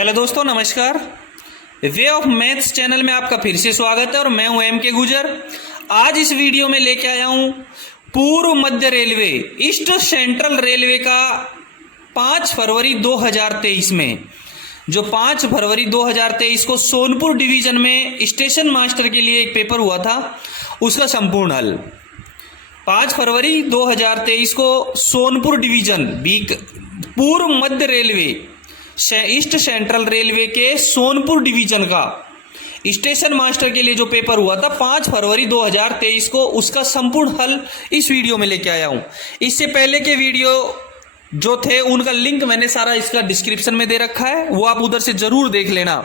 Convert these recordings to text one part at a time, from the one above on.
Hello दोस्तों, नमस्कार। Way of maths channel में आपका फिर से स्वागत है और मैं हूं के गुजर। आज इस वीडियो में लेके आया हूं पूर्व मध्य रेलवे ईस्ट सेंट्रल रेलवे का 5 फरवरी 2023 में जो 5 फरवरी 2023 को सोनपुर डिवीजन में स्टेशन मास्टर के लिए एक पेपर हुआ था, उसका संपूर्ण हल। 5 फरवरी 2023 को सोनपुर डिवीजन पूर्व मध्य रेलवे ईस्ट सेंट्रल रेलवे के सोनपुर डिवीजन का स्टेशन मास्टर के लिए जो पेपर हुआ था 5 फरवरी 2023 को, उसका संपूर्ण हल इस वीडियो में लेके आया हूं। इससे पहले के वीडियो जो थे उनका लिंक मैंने सारा इसका डिस्क्रिप्शन में दे रखा है, वो आप उधर से जरूर देख लेना।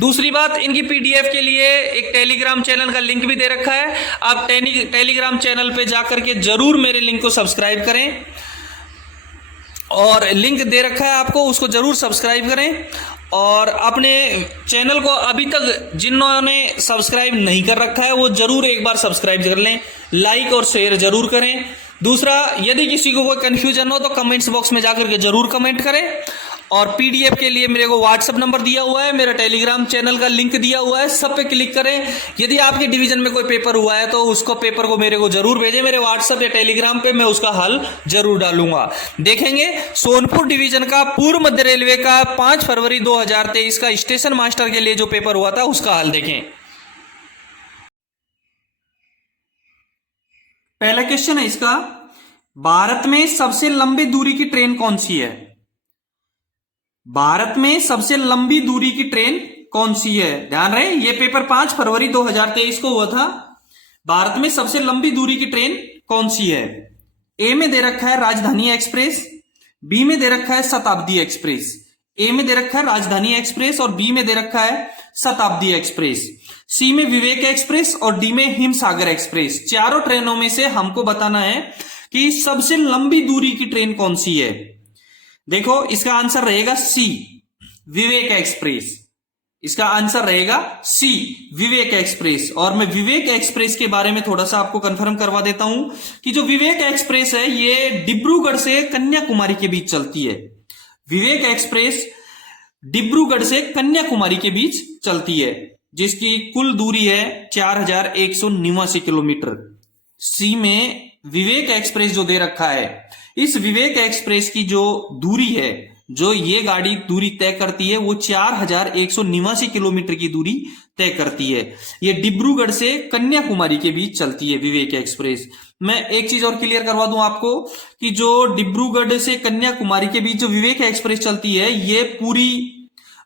दूसरी बात, इनकी पीडीएफ के लिए एक टेलीग्राम चैनल का लिंक भी दे रखा है। आप टेलीग्राम चैनल पे जाकर के जरूर मेरे लिंक को सब्सक्राइब करें और लिंक दे रखा है आपको, उसको जरूर सब्सक्राइब करें। और अपने चैनल को अभी तक जिन्होंने सब्सक्राइब नहीं कर रखा है वो जरूर एक बार सब्सक्राइब कर लें, लाइक और शेयर जरूर करें। दूसरा, यदि किसी को कोई कंफ्यूजन हो तो कमेंट्स बॉक्स में जाकर के जरूर कमेंट करें। और पीडीएफ के लिए मेरे को व्हाट्सएप नंबर दिया हुआ है, मेरा टेलीग्राम चैनल का लिंक दिया हुआ है, सब पे क्लिक करें। यदि आपके डिवीजन में कोई पेपर हुआ है तो उसको पेपर को मेरे को जरूर भेजें, मेरे व्हाट्सएप या टेलीग्राम पे मैं उसका हल जरूर डालूंगा। देखेंगे सोनपुर डिवीजन का पूर्व मध्य रेलवे का 5 फरवरी 2023 का स्टेशन मास्टर के लिए जो पेपर हुआ था उसका हल देखें। पहला क्वेश्चन है इसका, भारत में सबसे लंबी दूरी की ट्रेन कौन सी है? भारत में सबसे लंबी दूरी की ट्रेन कौन सी है? ध्यान रहे, ये पेपर 5 फरवरी 2023 को हुआ था। भारत में सबसे लंबी दूरी की ट्रेन कौन सी है? ए में दे रखा है राजधानी एक्सप्रेस, बी में दे रखा है शताब्दी एक्सप्रेस। ए में दे रखा है राजधानी एक्सप्रेस और बी में दे रखा है शताब्दी एक्सप्रेस। सी में विवेक एक्सप्रेस और डी में हिमसागर एक्सप्रेस। चारों ट्रेनों में से हमको बताना है कि सबसे लंबी दूरी की ट्रेन कौन सी है। देखो, इसका आंसर रहेगा सी, विवेक एक्सप्रेस। इसका आंसर रहेगा सी, विवेक एक्सप्रेस। और मैं विवेक एक्सप्रेस के बारे में थोड़ा सा आपको कंफर्म करवा देता हूं कि जो विवेक एक्सप्रेस है ये डिब्रूगढ़ से कन्याकुमारी के बीच चलती है। विवेक एक्सप्रेस डिब्रूगढ़ से कन्याकुमारी के बीच चलती है, जिसकी कुल दूरी है 4189 किलोमीटर। सी में विवेक एक्सप्रेस जो दे रखा है, इस विवेक एक्सप्रेस की जो दूरी है, जो ये गाड़ी दूरी तय करती है, वो 4189 किलोमीटर की दूरी तय करती है। ये डिब्रूगढ़ से कन्याकुमारी के बीच चलती है विवेक एक्सप्रेस। मैं एक चीज और क्लियर करवा दूं आपको कि जो डिब्रूगढ़ से कन्याकुमारी के बीच जो विवेक एक्सप्रेस चलती है, ये पूरी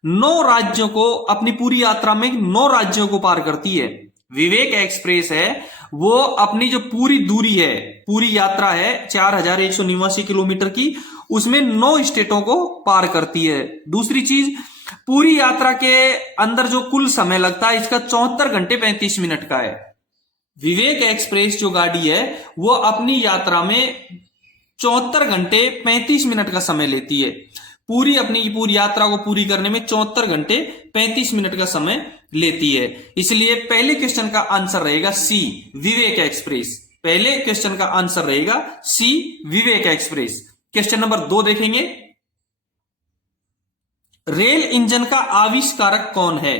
9 राज्यों को, अपनी पूरी यात्रा में 9 राज्यों को पार करती है। विवेक एक्सप्रेस है वो अपनी जो पूरी दूरी है, पूरी यात्रा है 4189 किलोमीटर की, उसमें 9 स्टेटों को पार करती है। दूसरी चीज, पूरी यात्रा के अंदर जो कुल समय लगता है इसका 74 घंटे 35 मिनट का है। विवेक एक्सप्रेस जो गाड़ी है वो अपनी यात्रा में 74 घंटे 35 मिनट का समय लेती है। अपनी पूरी यात्रा को पूरी करने में 74 घंटे 35 मिनट का समय लेती है। इसलिए पहले क्वेश्चन का आंसर रहेगा सी, विवेक एक्सप्रेस। पहले क्वेश्चन का आंसर रहेगा सी, विवेक एक्सप्रेस। क्वेश्चन नंबर 2 देखेंगे, रेल इंजन का आविष्कारक कौन है?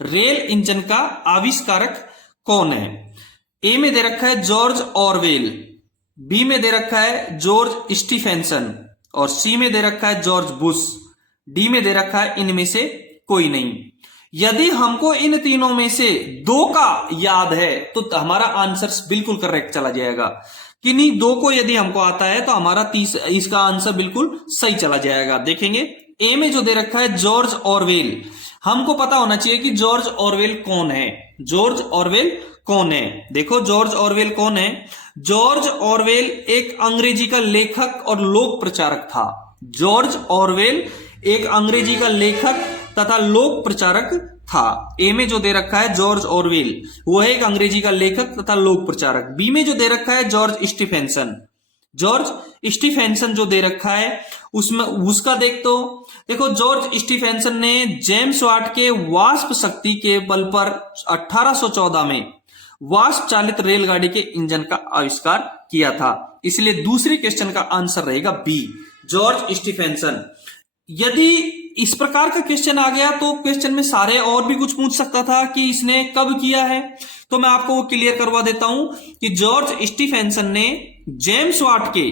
रेल इंजन का आविष्कारक कौन है? ए में दे रखा है जॉर्ज ऑरवेल, बी में दे रखा है जॉर्ज स्टीफेंसन और सी में दे रखा है जॉर्ज बुश। डी में दे रखा है इनमें से कोई नहीं। यदि हमको इन तीनों में से 2 का याद है तो हमारा आंसर बिल्कुल करेक्ट चला जाएगा। किन्हीं 2 को यदि हमको आता है तो हमारा इसका आंसर बिल्कुल सही चला जाएगा। देखेंगे, ए में जो दे रखा है जॉर्ज ऑरवेल, हमको पता होना चाहिए कि जॉर्ज ऑरवेल कौन है। जॉर्ज ऑरवेल कौन है? देखो, जॉर्ज ऑरवेल कौन है? जॉर्ज ऑरवेल एक अंग्रेजी का लेखक और लोक प्रचारक था। जॉर्ज ऑरवेल एक अंग्रेजी का लेखक तथा लोक प्रचारक था। ए में जो दे रखा है जॉर्ज ऑरवेल, वो है एक अंग्रेजी का लेखक तथा लोक प्रचारक। बी में जो दे रखा है जॉर्ज स्टीफेंसन, जॉर्ज स्टीफेंसन जो दे रखा है उसमें उसका देखो जॉर्ज स्टीफेंसन ने जेम्स वाट के वाष्प शक्ति के बल पर 1814 में वाष्प चालित रेलगाड़ी के इंजन का आविष्कार किया था। इसलिए दूसरे क्वेश्चन का आंसर रहेगा बी, जॉर्ज स्टीफेंसन। यदि इस प्रकार का क्वेश्चन आ गया तो क्वेश्चन में सारे और भी कुछ पूछ सकता था कि इसने कब किया है, तो मैं आपको वो क्लियर करवा देता हूं कि जॉर्ज स्टीफेंसन ने जेम्स वाट के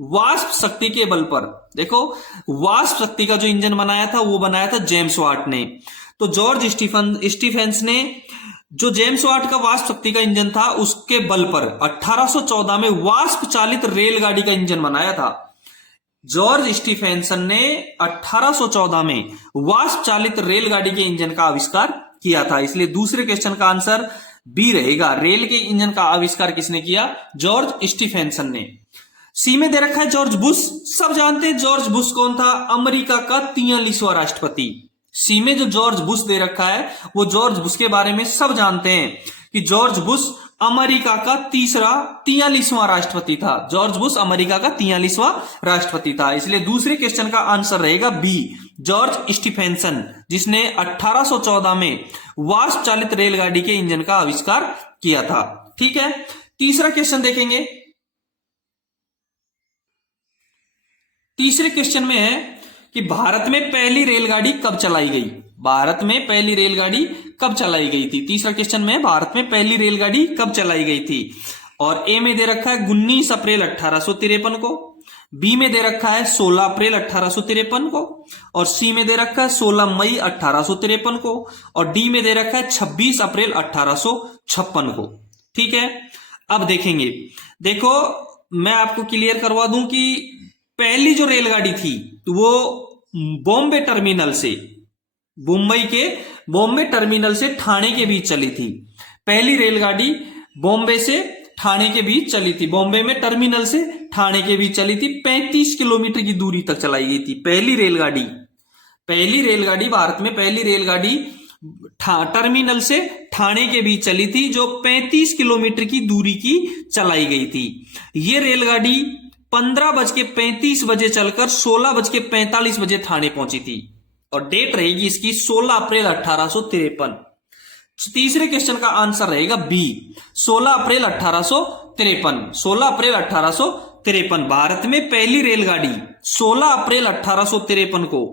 वाष्प शक्ति के बल पर, देखो वाष्प शक्ति का जो इंजन बनाया था वो बनाया था जेम्स वाट ने। तो जॉर्ज स्टीफेंस ने जो जेम्स वाट का वाष्प शक्ति का इंजन था उसके बल पर 1814 में वाष्प चालित रेलगाड़ी का इंजन बनाया था। जॉर्ज स्टीफेंसन ने 1814 में वाष्प चालित रेलगाड़ी के इंजन का आविष्कार किया था, इसलिए दूसरे क्वेश्चन का आंसर बी रहेगा। रेल के इंजन का आविष्कार किसने किया? जॉर्ज स्टीफेंसन ने। सी में दे रखा है जॉर्ज बुश, सब जानते हैं जॉर्ज बुश कौन था? अमेरिका का 43वां राष्ट्रपति। सी में जो जॉर्ज बुश दे रखा है वो जॉर्ज बुश के बारे में सब जानते हैं कि जॉर्ज बुश अमेरिका का 43वां राष्ट्रपति था। जॉर्ज बुश अमेरिका का 43वां राष्ट्रपति था, इसलिए दूसरे क्वेश्चन का आंसर रहेगा बी, जॉर्ज स्टीफेंसन, जिसने 1814 में वाष्प चालित रेलगाड़ी के इंजन का आविष्कार किया था। ठीक है, तीसरा क्वेश्चन देखेंगे। तीसरे क्वेश्चन में है कि भारत में पहली रेलगाड़ी कब चलाई गई? भारत में पहली रेलगाड़ी कब चलाई गई थी? तीसरा क्वेश्चन में भारत में पहली रेलगाड़ी कब चलाई गई थी? और ए में दे रखा है 19 अप्रैल 1853 को, बी में दे रखा है 16 अप्रैल 1853 को, और सी में दे रखा है 16 मई 1853 को, और डी में दे रखा है 26 अप्रैल 1856 को। ठीक है, अब देखेंगे। देखो मैं आपको क्लियर करवा दूं कि पहली जो रेलगाड़ी थी वो बॉम्बे टर्मिनल से, मुंबई के बॉम्बे टर्मिनल से ठाणे के बीच चली थी। पहली रेलगाड़ी बॉम्बे से ठाणे के बीच चली थी, बॉम्बे में टर्मिनल से ठाणे के बीच चली थी। 35 किलोमीटर की दूरी तक चलाई गई थी पहली रेलगाड़ी। पहली रेलगाड़ी, भारत में पहली रेलगाड़ी टर्मिनल से ठाणे के बीच चली थी, जो 35 किलोमीटर की दूरी की चलाई गई थी। ये रेलगाड़ी 15:35 बजे चलकर 16:45 बजे ठाणे पहुंची थी, और डेट रहेगी इसकी 16 अप्रैल 1853। तीसरे क्वेश्चन का आंसर रहेगा बी, 16 अप्रैल 1853। 16 अप्रैल 1853 भारत में पहली रेलगाड़ी 16 अप्रैल 1853 को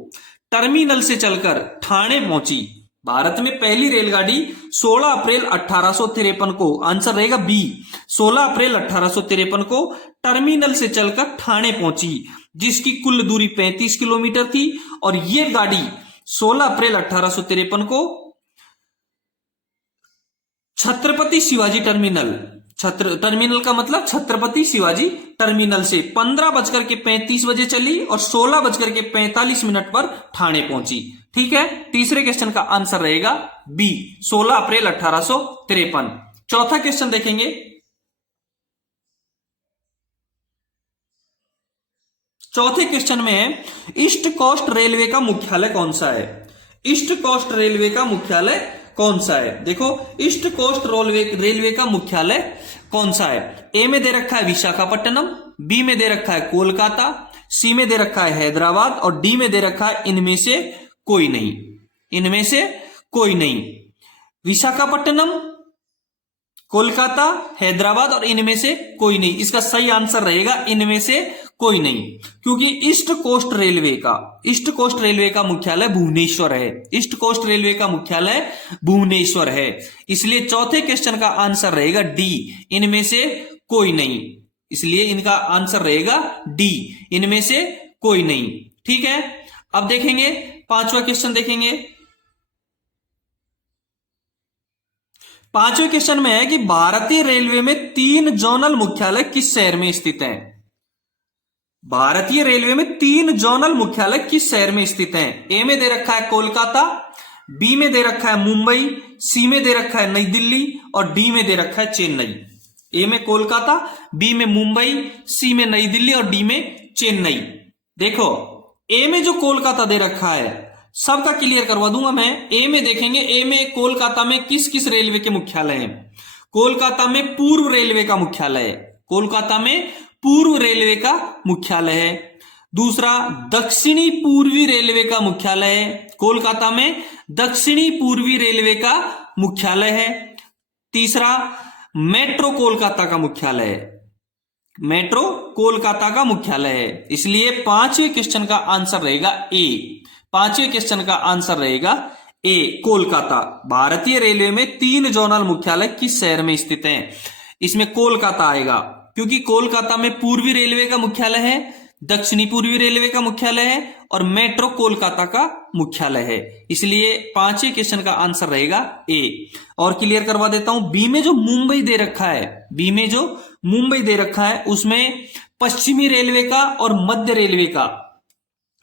टर्मिनल से चलकर ठाणे पहुंची। भारत में पहली रेलगाड़ी 16 अप्रैल 1853 को, आंसर रहेगा बी, 16 अप्रैल 1853 को टर्मिनल से चलकर ठाणे पहुंची, जिसकी कुल दूरी 35 किलोमीटर थी। और यह गाड़ी 16 अप्रैल 1853 को छत्रपति शिवाजी टर्मिनल, टर्मिनल का मतलब छत्रपति शिवाजी टर्मिनल से 15:35 बजे चली और 16:45 पर ठाणे पहुंची। ठीक है, तीसरे क्वेश्चन का आंसर रहेगा बी, 16 अप्रैल 1853। चौथा क्वेश्चन देखेंगे। चौथे क्वेश्चन में ईस्ट कोस्ट रेलवे का मुख्यालय कौन सा है? ईस्ट कोस्ट रेलवे का मुख्यालय कौन सा है? देखो ईस्ट कोस्ट रेलवे का मुख्यालय कौन सा है? ए में दे रखा है विशाखापट्टनम, बी में दे रखा है कोलकाता, सी में दे रखा है हैदराबाद, और डी में दे रखा है इनमें से कोई नहीं। इनमें से कोई नहीं, विशाखापट्टनम, कोलकाता, हैदराबाद और इनमें से कोई नहीं। इसका सही आंसर रहेगा इनमें से कोई नहीं, क्योंकि ईस्ट कोस्ट रेलवे का मुख्यालय भुवनेश्वर है। ईस्ट कोस्ट रेलवे का मुख्यालय भुवनेश्वर है, इसलिए चौथे क्वेश्चन का आंसर रहेगा डी, इनमें से कोई नहीं। इसलिए इनका आंसर रहेगा डी, इनमें से कोई नहीं। ठीक है, अब देखेंगे पांचवा क्वेश्चन देखेंगे। पांचवें क्वेश्चन में है कि भारतीय रेलवे में 3 जोनल मुख्यालय किस शहर में स्थित हैं? भारतीय रेलवे में 3 जोनल मुख्यालय किस शहर में स्थित हैं? ए में दे रखा है कोलकाता, बी में दे रखा है मुंबई, सी में दे रखा है नई दिल्ली, और डी में दे रखा है चेन्नई। ए में कोलकाता, बी में मुंबई, सी में नई दिल्ली और डी में चेन्नई। देखो ए में जो कोलकाता दे रखा है सबका क्लियर करवा दूंगा मैं। ए में देखेंगे, ए में कोलकाता में किस किस रेलवे के मुख्यालय हैं? कोलकाता में पूर्व रेलवे का मुख्यालय है, कोलकाता में पूर्व रेलवे का मुख्यालय है। दूसरा दक्षिणी पूर्वी रेलवे का मुख्यालय है, कोलकाता में दक्षिणी पूर्वी रेलवे का मुख्यालय है। तीसरा मेट्रो कोलकाता का मुख्यालय है, मेट्रो कोलकाता का मुख्यालय है। इसलिए पांचवें क्वेश्चन का आंसर रहेगा ए। पांचवें क्वेश्चन का आंसर रहेगा ए, कोलकाता। भारतीय रेलवे में 3 जोनल मुख्यालय किस शहर में स्थित हैं? इसमें कोलकाता आएगा, क्योंकि कोलकाता में पूर्वी रेलवे का मुख्यालय है, दक्षिणी पूर्वी रेलवे का मुख्यालय है और मेट्रो कोलकाता का मुख्यालय है। इसलिए पांचवें क्वेश्चन का आंसर रहेगा ए। और क्लियर करवा देता हूं, बी में जो मुंबई दे रखा है, बी में जो मुंबई दे रखा है उसमें पश्चिमी रेलवे का और मध्य रेलवे का,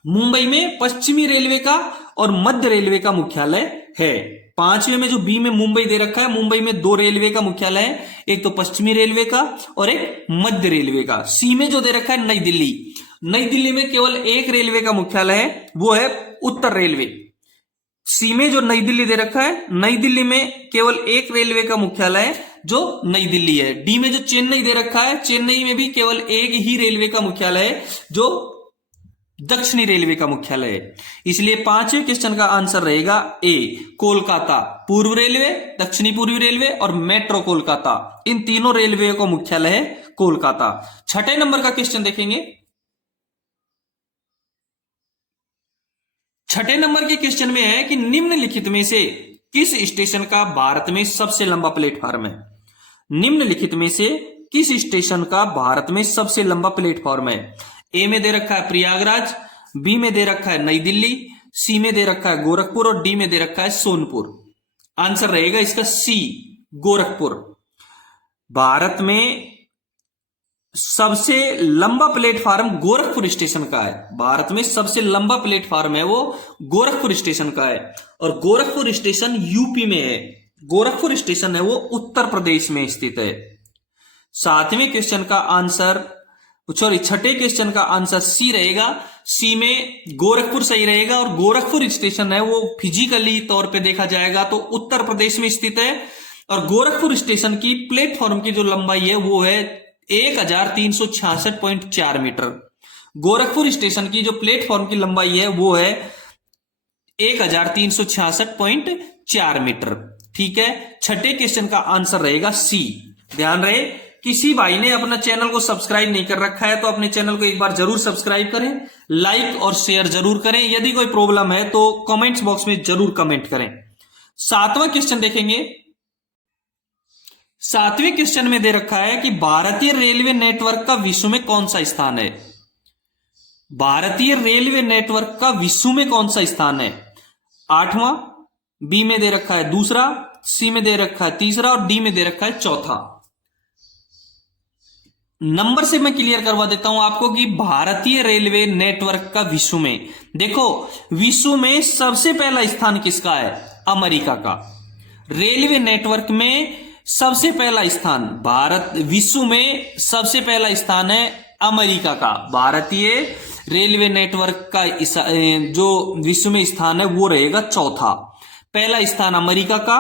मुंबई में पश्चिमी रेलवे का और मध्य रेलवे का मुख्यालय है। पांचवें में जो बी में मुंबई दे रखा है, मुंबई में 2 रेलवे का मुख्यालय है, एक तो पश्चिमी रेलवे का और एक मध्य रेलवे का। सी में जो दे रखा है नई दिल्ली, नई दिल्ली में केवल 1 रेलवे का मुख्यालय है, वो है उत्तर रेलवे। सी में जो नई दिल्ली दे रखा है, नई दिल्ली में केवल 1 रेलवे का मुख्यालय है जो नई दिल्ली है। डी में जो चेन्नई दे रखा है, चेन्नई में भी केवल 1 ही रेलवे का मुख्यालय है जो दक्षिणी रेलवे का मुख्यालय है। इसलिए पांचवें क्वेश्चन का आंसर रहेगा ए, कोलकाता। पूर्व रेलवे, दक्षिणी पूर्वी रेलवे और मेट्रो कोलकाता, इन तीनों रेलवे का मुख्यालय है कोलकाता। छठे नंबर का क्वेश्चन देखेंगे। छठे नंबर के क्वेश्चन में है कि निम्नलिखित में से किस स्टेशन का भारत में सबसे लंबा प्लेटफॉर्म है? निम्नलिखित में से किस स्टेशन का भारत में सबसे लंबा प्लेटफॉर्म है? ए में दे रखा है प्रयागराज, बी में दे रखा है नई दिल्ली, सी में दे रखा है गोरखपुर और डी में दे रखा है सोनपुर। आंसर रहेगा इसका सी, गोरखपुर। भारत में सबसे लंबा प्लेटफॉर्म गोरखपुर स्टेशन का है। भारत में सबसे लंबा प्लेटफॉर्म है वो गोरखपुर स्टेशन का है और गोरखपुर स्टेशन यूपी में है। गोरखपुर स्टेशन है वो उत्तर प्रदेश में स्थित है। सातवें क्वेश्चन का आंसर, सॉरी छठे क्वेश्चन का आंसर सी रहेगा। सी में गोरखपुर सही रहेगा और गोरखपुर स्टेशन है वो फिजिकली तौर पे देखा जाएगा तो उत्तर प्रदेश में स्थित है और गोरखपुर स्टेशन की प्लेटफॉर्म की जो लंबाई है वो है 1366.4 मीटर। गोरखपुर स्टेशन की जो प्लेटफॉर्म की लंबाई है वो है 1366.4 मीटर। ठीक है, छठे क्वेश्चन का आंसर रहेगा सी। ध्यान रहे, किसी भाई ने अपना चैनल को सब्सक्राइब नहीं कर रखा है तो अपने चैनल को एक बार जरूर सब्सक्राइब करें, लाइक और शेयर जरूर करें। यदि कोई प्रॉब्लम है तो कमेंट्स बॉक्स में जरूर कमेंट करें। सातवां क्वेश्चन देखेंगे। सातवें क्वेश्चन में दे रखा है कि भारतीय रेलवे नेटवर्क का विश्व में कौन सा स्थान है? भारतीय रेलवे नेटवर्क का विश्व में कौन सा स्थान है? 8वां, बी में दे रखा है दूसरा, सी में दे रखा है तीसरा और डी में दे रखा है चौथा। नंबर से मैं क्लियर करवा देता हूं आपको कि भारतीय रेलवे नेटवर्क का विश्व में, देखो विश्व में सबसे पहला स्थान किसका है? अमेरिका का। रेलवे नेटवर्क में सबसे पहला स्थान भारत, विश्व में सबसे पहला स्थान है अमेरिका का। भारतीय रेलवे नेटवर्क का जो विश्व में स्थान है वो रहेगा चौथा। पहला स्थान अमेरिका का,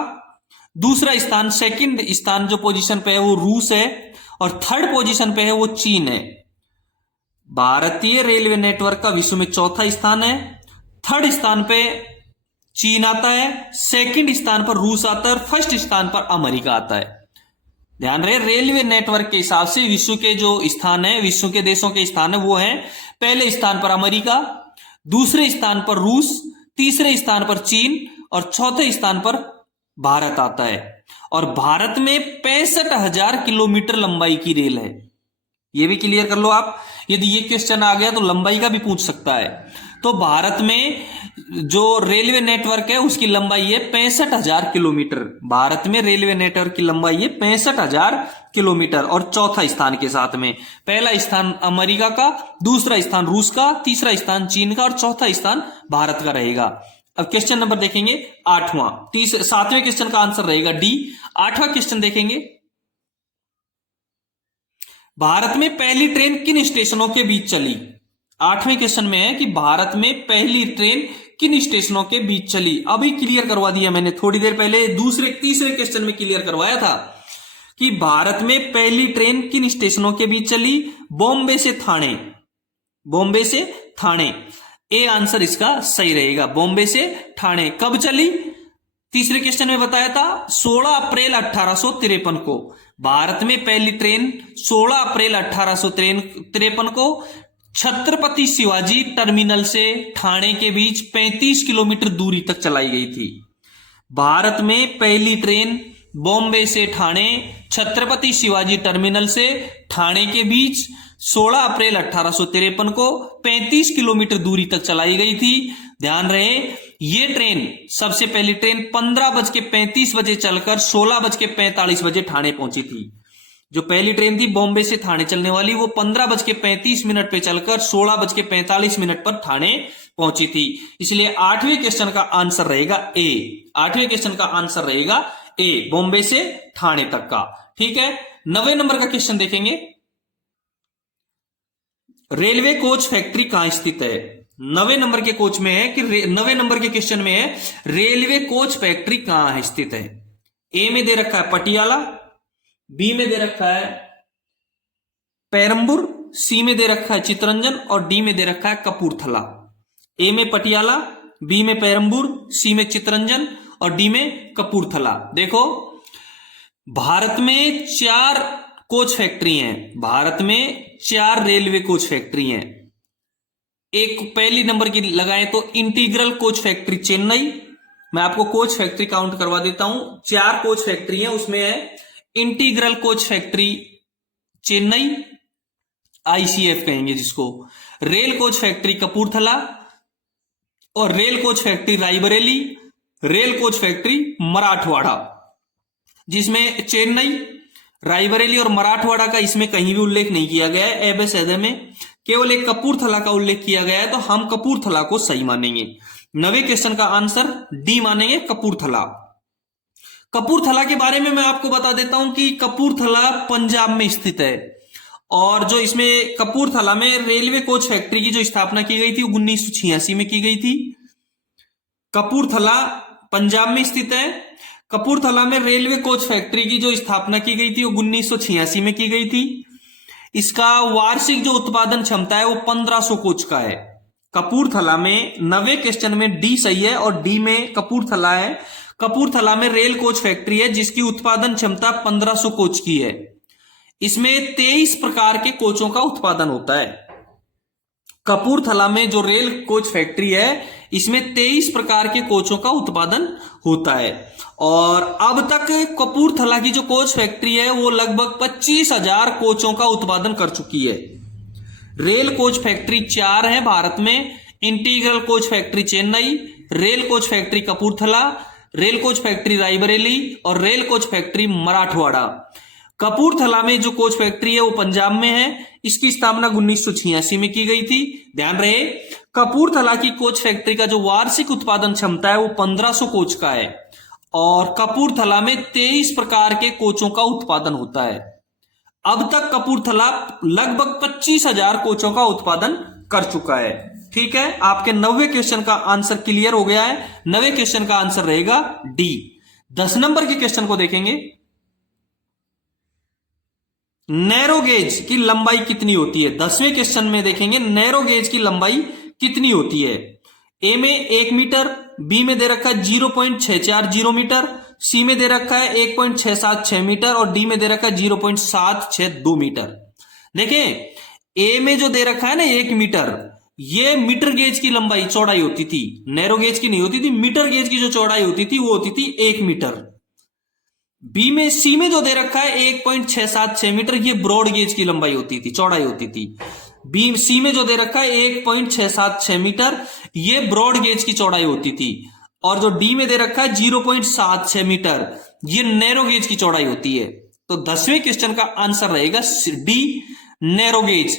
दूसरा स्थान, सेकंड स्थान जो पोजीशन पे है वो रूस है और थर्ड पोजीशन पे है वो चीन है। भारतीय रेलवे नेटवर्क का विश्व में चौथा स्थान है, थर्ड स्थान पे चीन आता है, सेकंड स्थान पर रूस आता है और फर्स्ट स्थान पर अमेरिका आता है। ध्यान रहे, रेलवे नेटवर्क के हिसाब से विश्व के जो स्थान है, विश्व के देशों के स्थान है वो है पहले स्थान पर अमेरिका, दूसरे स्थान पर रूस, तीसरे स्थान पर चीन और चौथे स्थान पर भारत आता है। और भारत में 65,000 किलोमीटर लंबाई की रेल है। ये भी क्लियर कर लो आप, यदि ये क्वेश्चन आ गया तो लंबाई का भी पूछ सकता है। तो भारत में जो रेलवे नेटवर्क है उसकी लंबाई है 65,000 किलोमीटर। भारत में रेलवे नेटवर्क की लंबाई है 65,000 किलोमीटर और चौथा स्थान के साथ में पहला स्थान अमेरिका का, दूसरा स्थान रूस का, तीसरा स्थान चीन का और चौथा स्थान भारत का रहेगा। अब क्वेश्चन नंबर देखेंगे 8वां। सातवें क्वेश्चन का आंसर रहेगा डी। 8वां क्वेश्चन देखेंगे। भारत में पहली ट्रेन किन स्टेशनों के बीच चली? 8वें क्वेश्चन में है कि भारत में पहली ट्रेन किन स्टेशनों के बीच चली। अभी क्लियर करवा दिया मैंने थोड़ी देर पहले, तीसरे क्वेश्चन में क्लियर करवाया था कि भारत में पहली ट्रेन किन स्टेशनों के बीच चली। बॉम्बे से ठाणे, बॉम्बे से ठाणे। ए आंसर इसका सही रहेगा, बॉम्बे से ठाणे। कब चली? तीसरे क्वेश्चन में बताया था 16 अप्रैल 1853 को भारत में पहली ट्रेन 16 अप्रैल 1853 को छत्रपति शिवाजी टर्मिनल से ठाणे के बीच 35 किलोमीटर दूरी तक चलाई गई थी। भारत में पहली ट्रेन बॉम्बे से ठाणे छत्रपति शिवाजी टर्मिनल से ठाणे के बीच 16 अप्रैल 1853 को 35 किलोमीटर दूरी तक चलाई गई थी। ध्यान रहे, ये ट्रेन सबसे पहली ट्रेन 15:35 चलकर 16:45 ठाणे पहुंची थी। जो पहली ट्रेन थी बॉम्बे से ठाणे चलने वाली, वो 15:35 पे चलकर 16:45 पर ठाणे पहुंची थी। इसलिए 8वें क्वेश्चन का आंसर रहेगा ए। 8वें क्वेश्चन का आंसर रहेगा ए, बॉम्बे से ठाणे तक का। ठीक है, 9वें नंबर का क्वेश्चन देखेंगे। रेलवे कोच फैक्ट्री कहां स्थित है? 9वें नंबर के कोच में है कि 9वें नंबर के क्वेश्चन में है रेलवे कोच फैक्ट्री कहां स्थित है। ए में दे रखा है पटियाला, बी में दे रखा है पेरम्बूर, सी में दे रखा है चितरंजन और डी में दे रखा है कपूरथला। ए में पटियाला, बी में पेरम्बूर, सी में चितरंजन और डी में कपूरथला। देखो, भारत में 4 कोच फैक्ट्री हैं। भारत में 4 रेलवे कोच फैक्ट्री हैं। एक पहली नंबर की लगाएं तो इंटीग्रल कोच फैक्ट्री चेन्नई। मैं आपको कोच फैक्ट्री काउंट करवा देता हूं। 4 कोच फैक्ट्री है, उसमें है integral Coach Factory Chennai, ICF कहेंगे जिसको, रेल कोच फैक्ट्री कपूरथला और Rail Coach Factory Raebareli, rail Coach Factory Marathwada, जिसमें चेन्नई, रायबरेली और मराठवाड़ा का इसमें कहीं भी उल्लेख नहीं किया गया है। एबेसैदे में केवल एक कपूरथला का उल्लेख किया गया है, तो हम कपूरथला को सही मानेंगे। 9वें क्वेश्चन का आंसर डी मानेंगे, कपूरथला। कपूरथला के बारे में मैं आपको बता देता हूं कि कपूरथला पंजाब में स्थित है और जो इसमें कपूरथला में रेलवे कोच फैक्ट्री की जो स्थापना की गई थी 1986 में की गई थी। कपूरथला पंजाब में स्थित है। कपूरथला में रेलवे कोच फैक्ट्री की जो स्थापना की गई थी वो 1986 में की गई थी। इसका वार्षिक जो उत्पादन क्षमता है वो 1500 कोच का है। कपूरथला में 9वें क्वेश्चन में डी सही है और डी में कपूरथला है। कपूरथला में रेल कोच फैक्ट्री है जिसकी उत्पादन क्षमता 1500 कोच की है। इसमें 23 प्रकार के कोचों का उत्पादन होता है। कपूरथला में जो रेल कोच फैक्ट्री है इसमें 23 प्रकार के कोचों का उत्पादन होता है और अब तक कपूरथला की जो कोच फैक्ट्री है वो लगभग 25,000 कोचों का उत्पादन कर चुकी है। रेल कोच फैक्ट्री 4 है भारत में, Integral Coach Factory Chennai, Rail Coach Factory Kapurthala, Rail Coach Factory Raebareli और Rail Coach Factory Marathwada. Kapurthala में जो कोच फैक्ट्री है वो पंजाब में है। इसकी स्थापना 1986 में की गई थी। ध्यान रहे, कपूरथला की कोच फैक्ट्री का जो वार्षिक उत्पादन क्षमता है वो 1500 कोच का है और कपूरथला में 23 प्रकार के कोचों का उत्पादन होता है। अब तक कपूरथला लगभग 25,000 कोचों का उत्पादन कर चुका है। ठीक है, आपके 9वें क्वेश्चन का आंसर क्लियर हो गया है। 9वें क्वेश्चन का आंसर रहेगा डी। 10 नंबर के क्वेश्चन को देखेंगे। नैरो गेज की लंबाई कितनी होती है? 10वें क्वेश्चन में देखेंगे नैरो गेज की लंबाई कितनी होती है। ए में 1 मीटर, बी में दे रखा है 0.640 मीटर, सी में दे रखा है 1.676 मीटर और डी में दे रखा है 0.762 मीटर। देखें, ए में जो दे रखा है ना 1 मीटर, ये मीटर गेज की लंबाई चौड़ाई होती थी, नैरो गेज की नहीं होती थी। मीटर गेज की जो चौड़ाई होती थी वो होती थी 1 मीटर। बी में सी में जो दे रखा है 1.676 मीटर, ये ब्रॉड गेज की लंबाई होती थी, चौड़ाई होती थी। बी सी में जो दे रखा है 1.676 मीटर, ये ब्रॉड गेज की चौड़ाई होती थी और जो डी में दे रखा है 0.76 मीटर, ये नैरो गेज की चौड़ाई होती है। तो 10वें क्वेश्चन का आंसर रहेगा डी, नैरो गेज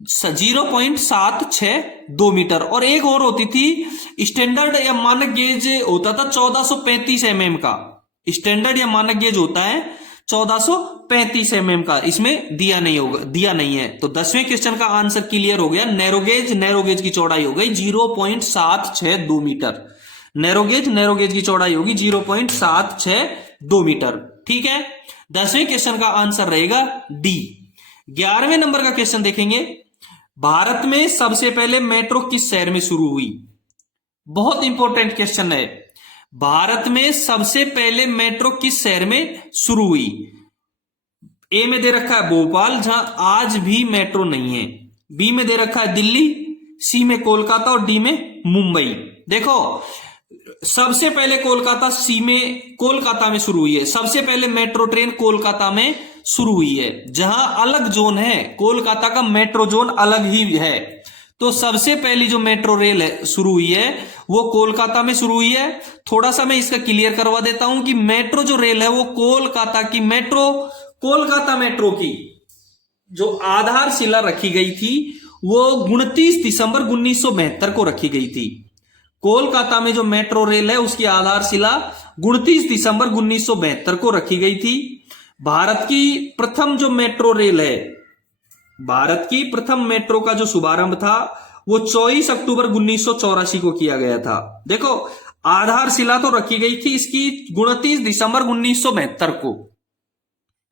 0.762 मीटर। और एक और होती थी स्टैंडर्ड या मानक गेज होता था 1435 mm का। स्टैंडर्ड या मानक गेज होता है 1435 mm का, इसमें दिया नहीं है। तो 10वें क्वेश्चन का आंसर क्लियर हो गया। नैरो गेज की चौड़ाई हो गई 0.762 मीटर। नैरो गेज की चौड़ाई होगी 0.762 मीटर। ठीक है, 10वें क्वेश्चन का आंसर रहेगा डी। 11वें नंबर का क्वेश्चन देखेंगे। भारत में सबसे पहले मेट्रो किस शहर में शुरू हुई? बहुत इंपॉर्टेंट क्वेश्चन है। भारत में सबसे पहले मेट्रो किस शहर में शुरू हुई? ए में दे रखा है भोपाल, जहां आज भी मेट्रो नहीं है। बी में दे रखा है दिल्ली, सी में कोलकाता और डी में मुंबई। देखो, सबसे पहले कोलकाता में शुरू हुई है। सबसे पहले मेट्रो ट्रेन कोलकाता में शुरू हुई है, जहां अलग जोन है। कोलकाता का मेट्रो जोन अलग ही है। तो सबसे पहली जो मेट्रो रेल है शुरू हुई है वो कोलकाता में शुरू हुई है। थोड़ा सा मैं इसका क्लियर करवा देता हूं कि मेट्रो जो रेल है वो कोलकाता मेट्रो की जो आधारशिला रखी गई थी वो 29 दिसंबर 1972 को रखी गई थी। कोलकाता में जो मेट्रो रेल है उसकी आधारशिला 29 दिसंबर 1972 को रखी गई थी। भारत की प्रथम जो मेट्रो रेल है, भारत की प्रथम मेट्रो का जो शुभारंभ था वो 24 अक्टूबर 1984 को किया गया था। देखो, आधारशिला तो रखी गई थी इसकी 29 दिसंबर 1972 को।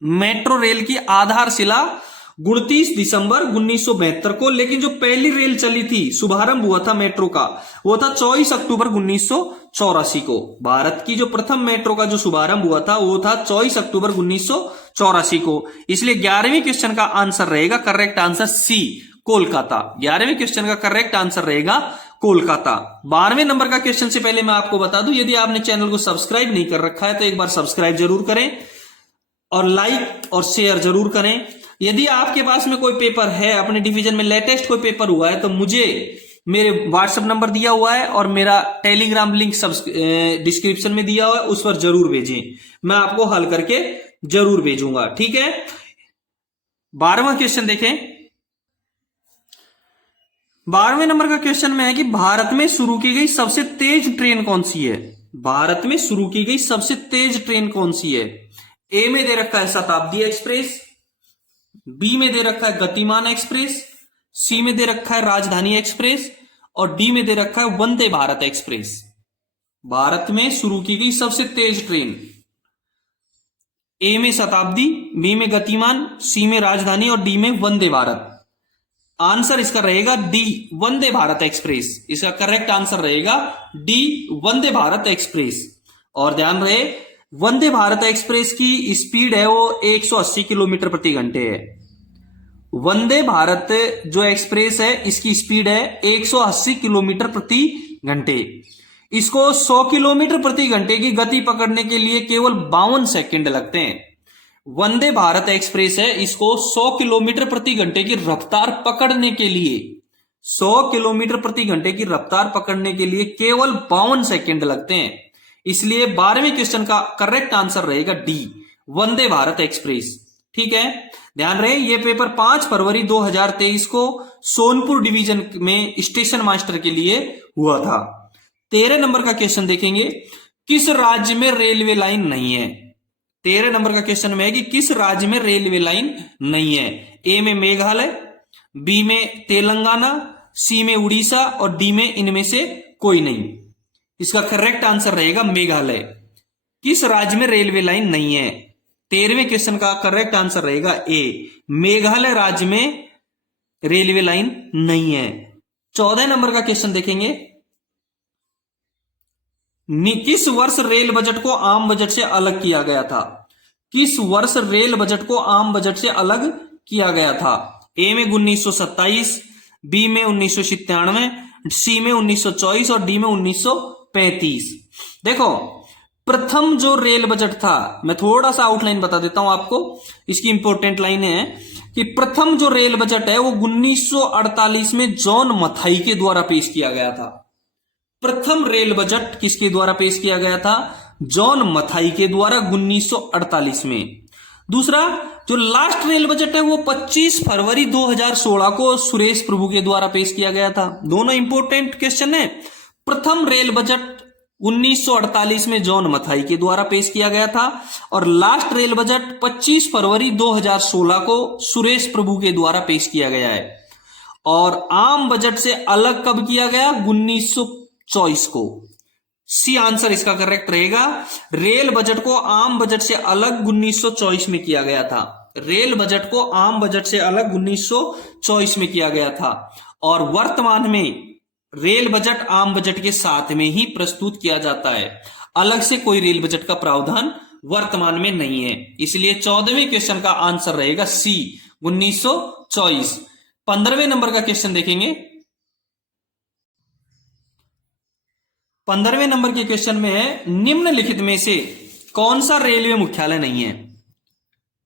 मेट्रो रेल की आधारशिला 29 दिसंबर 1972 को, लेकिन जो पहली रेल चली थी, शुभारंभ हुआ था मेट्रो का, वो था 24 अक्टूबर 1984 को। भारत की जो प्रथम मेट्रो का जो शुभारंभ हुआ था वो था 24 अक्टूबर 1984 को। इसलिए 11वें क्वेश्चन का आंसर रहेगा, करेक्ट आंसर सी, कोलकाता। 11वें क्वेश्चन का करेक्ट आंसर रहेगा कोलकाता। 12वें नंबर का क्वेश्चन से पहले मैं आपको बता दूं, यदि आपने चैनल को सब्सक्राइब नहीं कर रखा है तो एक बार सब्सक्राइब जरूर करें और लाइक और शेयर जरूर करें। यदि आपके पास में कोई पेपर है, अपने डिवीजन में लेटेस्ट कोई पेपर हुआ है, तो मुझे मेरे व्हाट्सएप नंबर दिया हुआ है और मेरा टेलीग्राम लिंक डिस्क्रिप्शन में दिया हुआ है, उस पर जरूर भेजें। मैं आपको हल करके जरूर भेजूंगा, ठीक है। 12वां क्वेश्चन देखें। 12वें नंबर का क्वेश्चन में है कि भारत में शुरू की गई सबसे तेज ट्रेन कौन सी है? भारत में शुरू की गई सबसे तेज ट्रेन कौन सी है? ए में दे रखा है शताब्दी एक्सप्रेस, बी में दे रखा है गतिमान एक्सप्रेस, सी में दे रखा है राजधानी एक्सप्रेस और डी में दे रखा है वंदे भारत एक्सप्रेस। भारत में शुरू की गई सबसे तेज ट्रेन, ए में शताब्दी, बी में गतिमान, सी में राजधानी और डी में वंदे भारत। आंसर इसका रहेगा डी, वंदे भारत एक्सप्रेस। इसका करेक्ट आंसर रहेगा डी, वंदे भारत एक्सप्रेस। और ध्यान रहे, वंदे भारत एक्सप्रेस की स्पीड है वो 180 किलोमीटर प्रति घंटे है। वंदे भारत जो एक्सप्रेस है इसकी स्पीड है 180 किलोमीटर प्रति घंटे। इसको 100 किलोमीटर प्रति घंटे की गति पकड़ने के लिए केवल 52 सेकंड लगते हैं। वंदे भारत एक्सप्रेस है, इसको 100 किलोमीटर प्रति घंटे की रफ्तार पकड़ने के लिए 100 किलोमीटर प्रति घंटे की रफ्तार पकड़ने के लिए केवल 52 सेकंड लगते हैं। इसलिए 12वें क्वेश्चन का करेक्ट आंसर रहेगा डी, वंदे भारत एक्सप्रेस। ठीक है, ध्यान रहे, ये पेपर 5 फरवरी 2023 को सोनपुर डिवीजन में स्टेशन मास्टर के लिए हुआ था। 13 नंबर का क्वेश्चन देखेंगे, किस राज्य में रेलवे लाइन नहीं है? 13 नंबर का क्वेश्चन में है कि किस राज्य में रेलवे लाइन नहीं है? ए में मेघालय, बी में तेलंगाना, सी में उड़ीसा और डी में इनमें से कोई नहीं। इसका करेक्ट आंसर रहेगा मेघालय। किस राज्य में रेलवे लाइन नहीं है? 13वें क्वेश्चन का करेक्ट आंसर रहेगा ए, मेघालय राज्य में रेलवे लाइन नहीं है। 14 नंबर का क्वेश्चन देखेंगे, किस वर्ष रेल बजट को आम बजट से अलग किया गया था? किस वर्ष रेल बजट को आम बजट से अलग किया गया था? ए में 1927, बी में 1997, सी में 1924 और डी में 1935। देखो, प्रथम जो रेल बजट था, मैं थोड़ा सा आउटलाइन बता देता हूं आपको, इसकी इंपॉर्टेंट लाइन है कि प्रथम जो रेल बजट है वो 1948 में जॉन मथाई के द्वारा पेश किया गया था। प्रथम रेल बजट किसके द्वारा पेश किया गया था? जॉन मथाई के द्वारा 1948 में। दूसरा जो लास्ट रेल बजट है वो 25 फरवरी 2016 को सुरेश प्रभु के द्वारा पेश किया गया था। दोनों इंपॉर्टेंट क्वेश्चन है। प्रथम रेल बजट 1948 में जॉन मथाई के द्वारा पेश किया गया था और लास्ट रेल बजट 25 फरवरी 2016 को सुरेश प्रभु के द्वारा पेश किया गया है। और आम बजट से अलग कब किया गया? 1924 को। सी आंसर इसका करेक्ट रहेगा। रेल बजट को आम बजट से अलग 1924 में किया गया था। रेल बजट को आम बजट से अलग 1924 में किया गया था और वर्तमान में रेल बजट आम बजट के साथ में ही प्रस्तुत किया जाता है। अलग से कोई रेल बजट का प्रावधान वर्तमान में नहीं है। इसलिए 14वें क्वेश्चन का आंसर रहेगा सी 1924। 15वें नंबर का क्वेश्चन देखेंगे। 15वें नंबर के क्वेश्चन में है निम्नलिखित में से कौन सा रेलवे मुख्यालय नहीं है।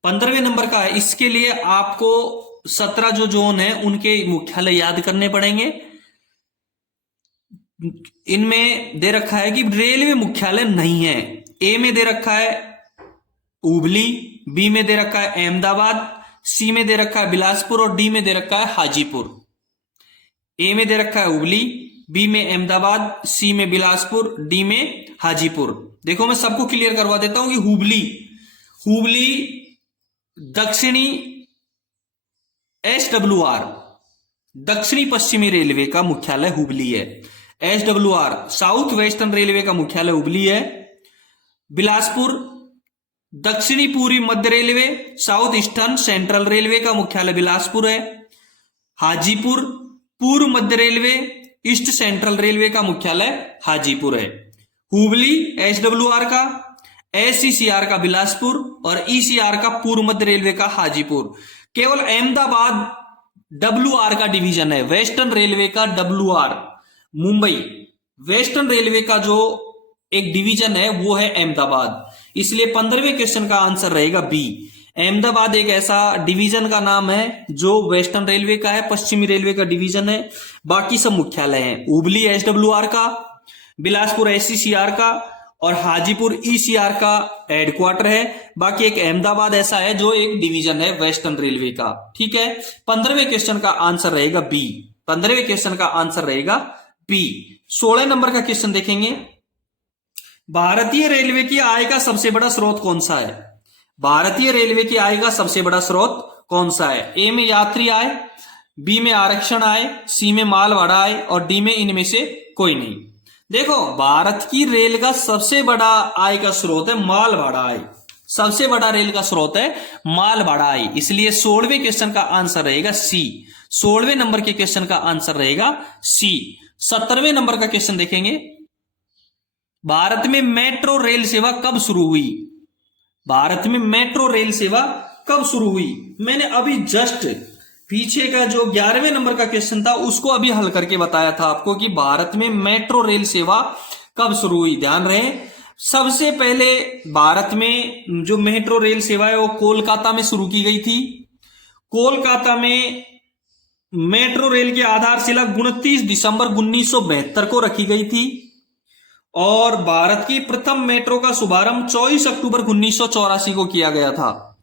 15वें नंबर का है, इसके लिए आपको 17 जो जोन है उनके मुख्यालय याद करने पड़ेंगे। इनमें दे रखा है कि रेलवे मुख्यालय नहीं है। ए में दे रखा है हुबली, बी में दे रखा है अहमदाबाद, सी में दे रखा है बिलासपुर और डी में दे रखा है हाजीपुर। ए में दे रखा है हुबली, बी में अहमदाबाद, सी में बिलासपुर, डी में हाजीपुर। देखो मैं सबको क्लियर करवा देता हूं कि हुबली दक्षिणी SWR दक्षिणी पश्चिमी रेलवे का मुख्यालय हुबली है। SWR साउथ वेस्टर्न रेलवे का मुख्यालय हुबली है। बिलासपुर दक्षिणी पूर्वी मध्य railway South Eastern Central Railway का मुख्यालय बिलासपुर है। हाजीपुर पूर्व मध्य रेलवे ईस्ट सेंट्रल रेलवे का मुख्यालय हाजीपुर है। हुबली SWR का, SCCR का बिलासपुर और ECR का पूर्व मध्य रेलवे का हाजीपुर। केवल अहमदाबाद WR का डिवीजन है, वेस्टर्न रेलवे का WR मुंबई वेस्टर्न रेलवे का जो एक डिवीजन है वो है अहमदाबाद। इसलिए 15वें क्वेश्चन का आंसर रहेगा बी। अहमदाबाद एक ऐसा डिवीजन का नाम है जो वेस्टर्न रेलवे का है, पश्चिमी रेलवे का डिवीजन है। बाकी सब मुख्यालय हैं, हुबली SWR का, बिलासपुर SCCR का और हाजीपुर ECR का हेडक्वार्टर है। बाकी एक अहमदाबाद ऐसा है जो एक डिवीजन है वेस्टर्न रेलवे का। ठीक है, 15वें क्वेश्चन का आंसर रहेगा बी। 15वें क्वेश्चन का आंसर रहेगा बी। 16 नंबर का क्वेश्चन देखेंगे। भारतीय रेलवे की आय का सबसे बड़ा स्रोत कौन सा है। भारतीय रेलवे की आय का सबसे बड़ा स्रोत कौन सा है। ए में यात्री आय, बी में आरक्षण आय, सी में माल भाड़ा आय और डी में इनमें से कोई नहीं। देखो भारत की रेल का सबसे बड़ा आय का स्रोत है माल भाड़ा आय। सबसे बड़ा रेल का स्रोत है माल भाड़ा आय। इसलिए 16वें क्वेश्चन का आंसर रहेगा सी। 16वें नंबर के क्वेश्चन का आंसर रहेगा सी। 17वें नंबर का क्वेश्चन देखेंगे। भारत में मेट्रो रेल सेवा कब शुरू हुई। भारत में मेट्रो रेल सेवा कब शुरू हुई। मैंने अभी जस्ट पीछे का जो 11वें नंबर का क्वेश्चन था उसको अभी हल करके बताया था आपको कि भारत में मेट्रो रेल सेवा कब शुरू हुई। ध्यान रहे, सबसे पहले भारत में जो मेट्रो रेल सेवा है वो कोलकाता में शुरू की गई थी। कोलकाता में मेट्रो रेल की आधारशिला 29 दिसंबर 1972 को रखी गई थी और भारत की प्रथम मेट्रो का शुभारंभ 24 अक्टूबर 1984 को किया गया था।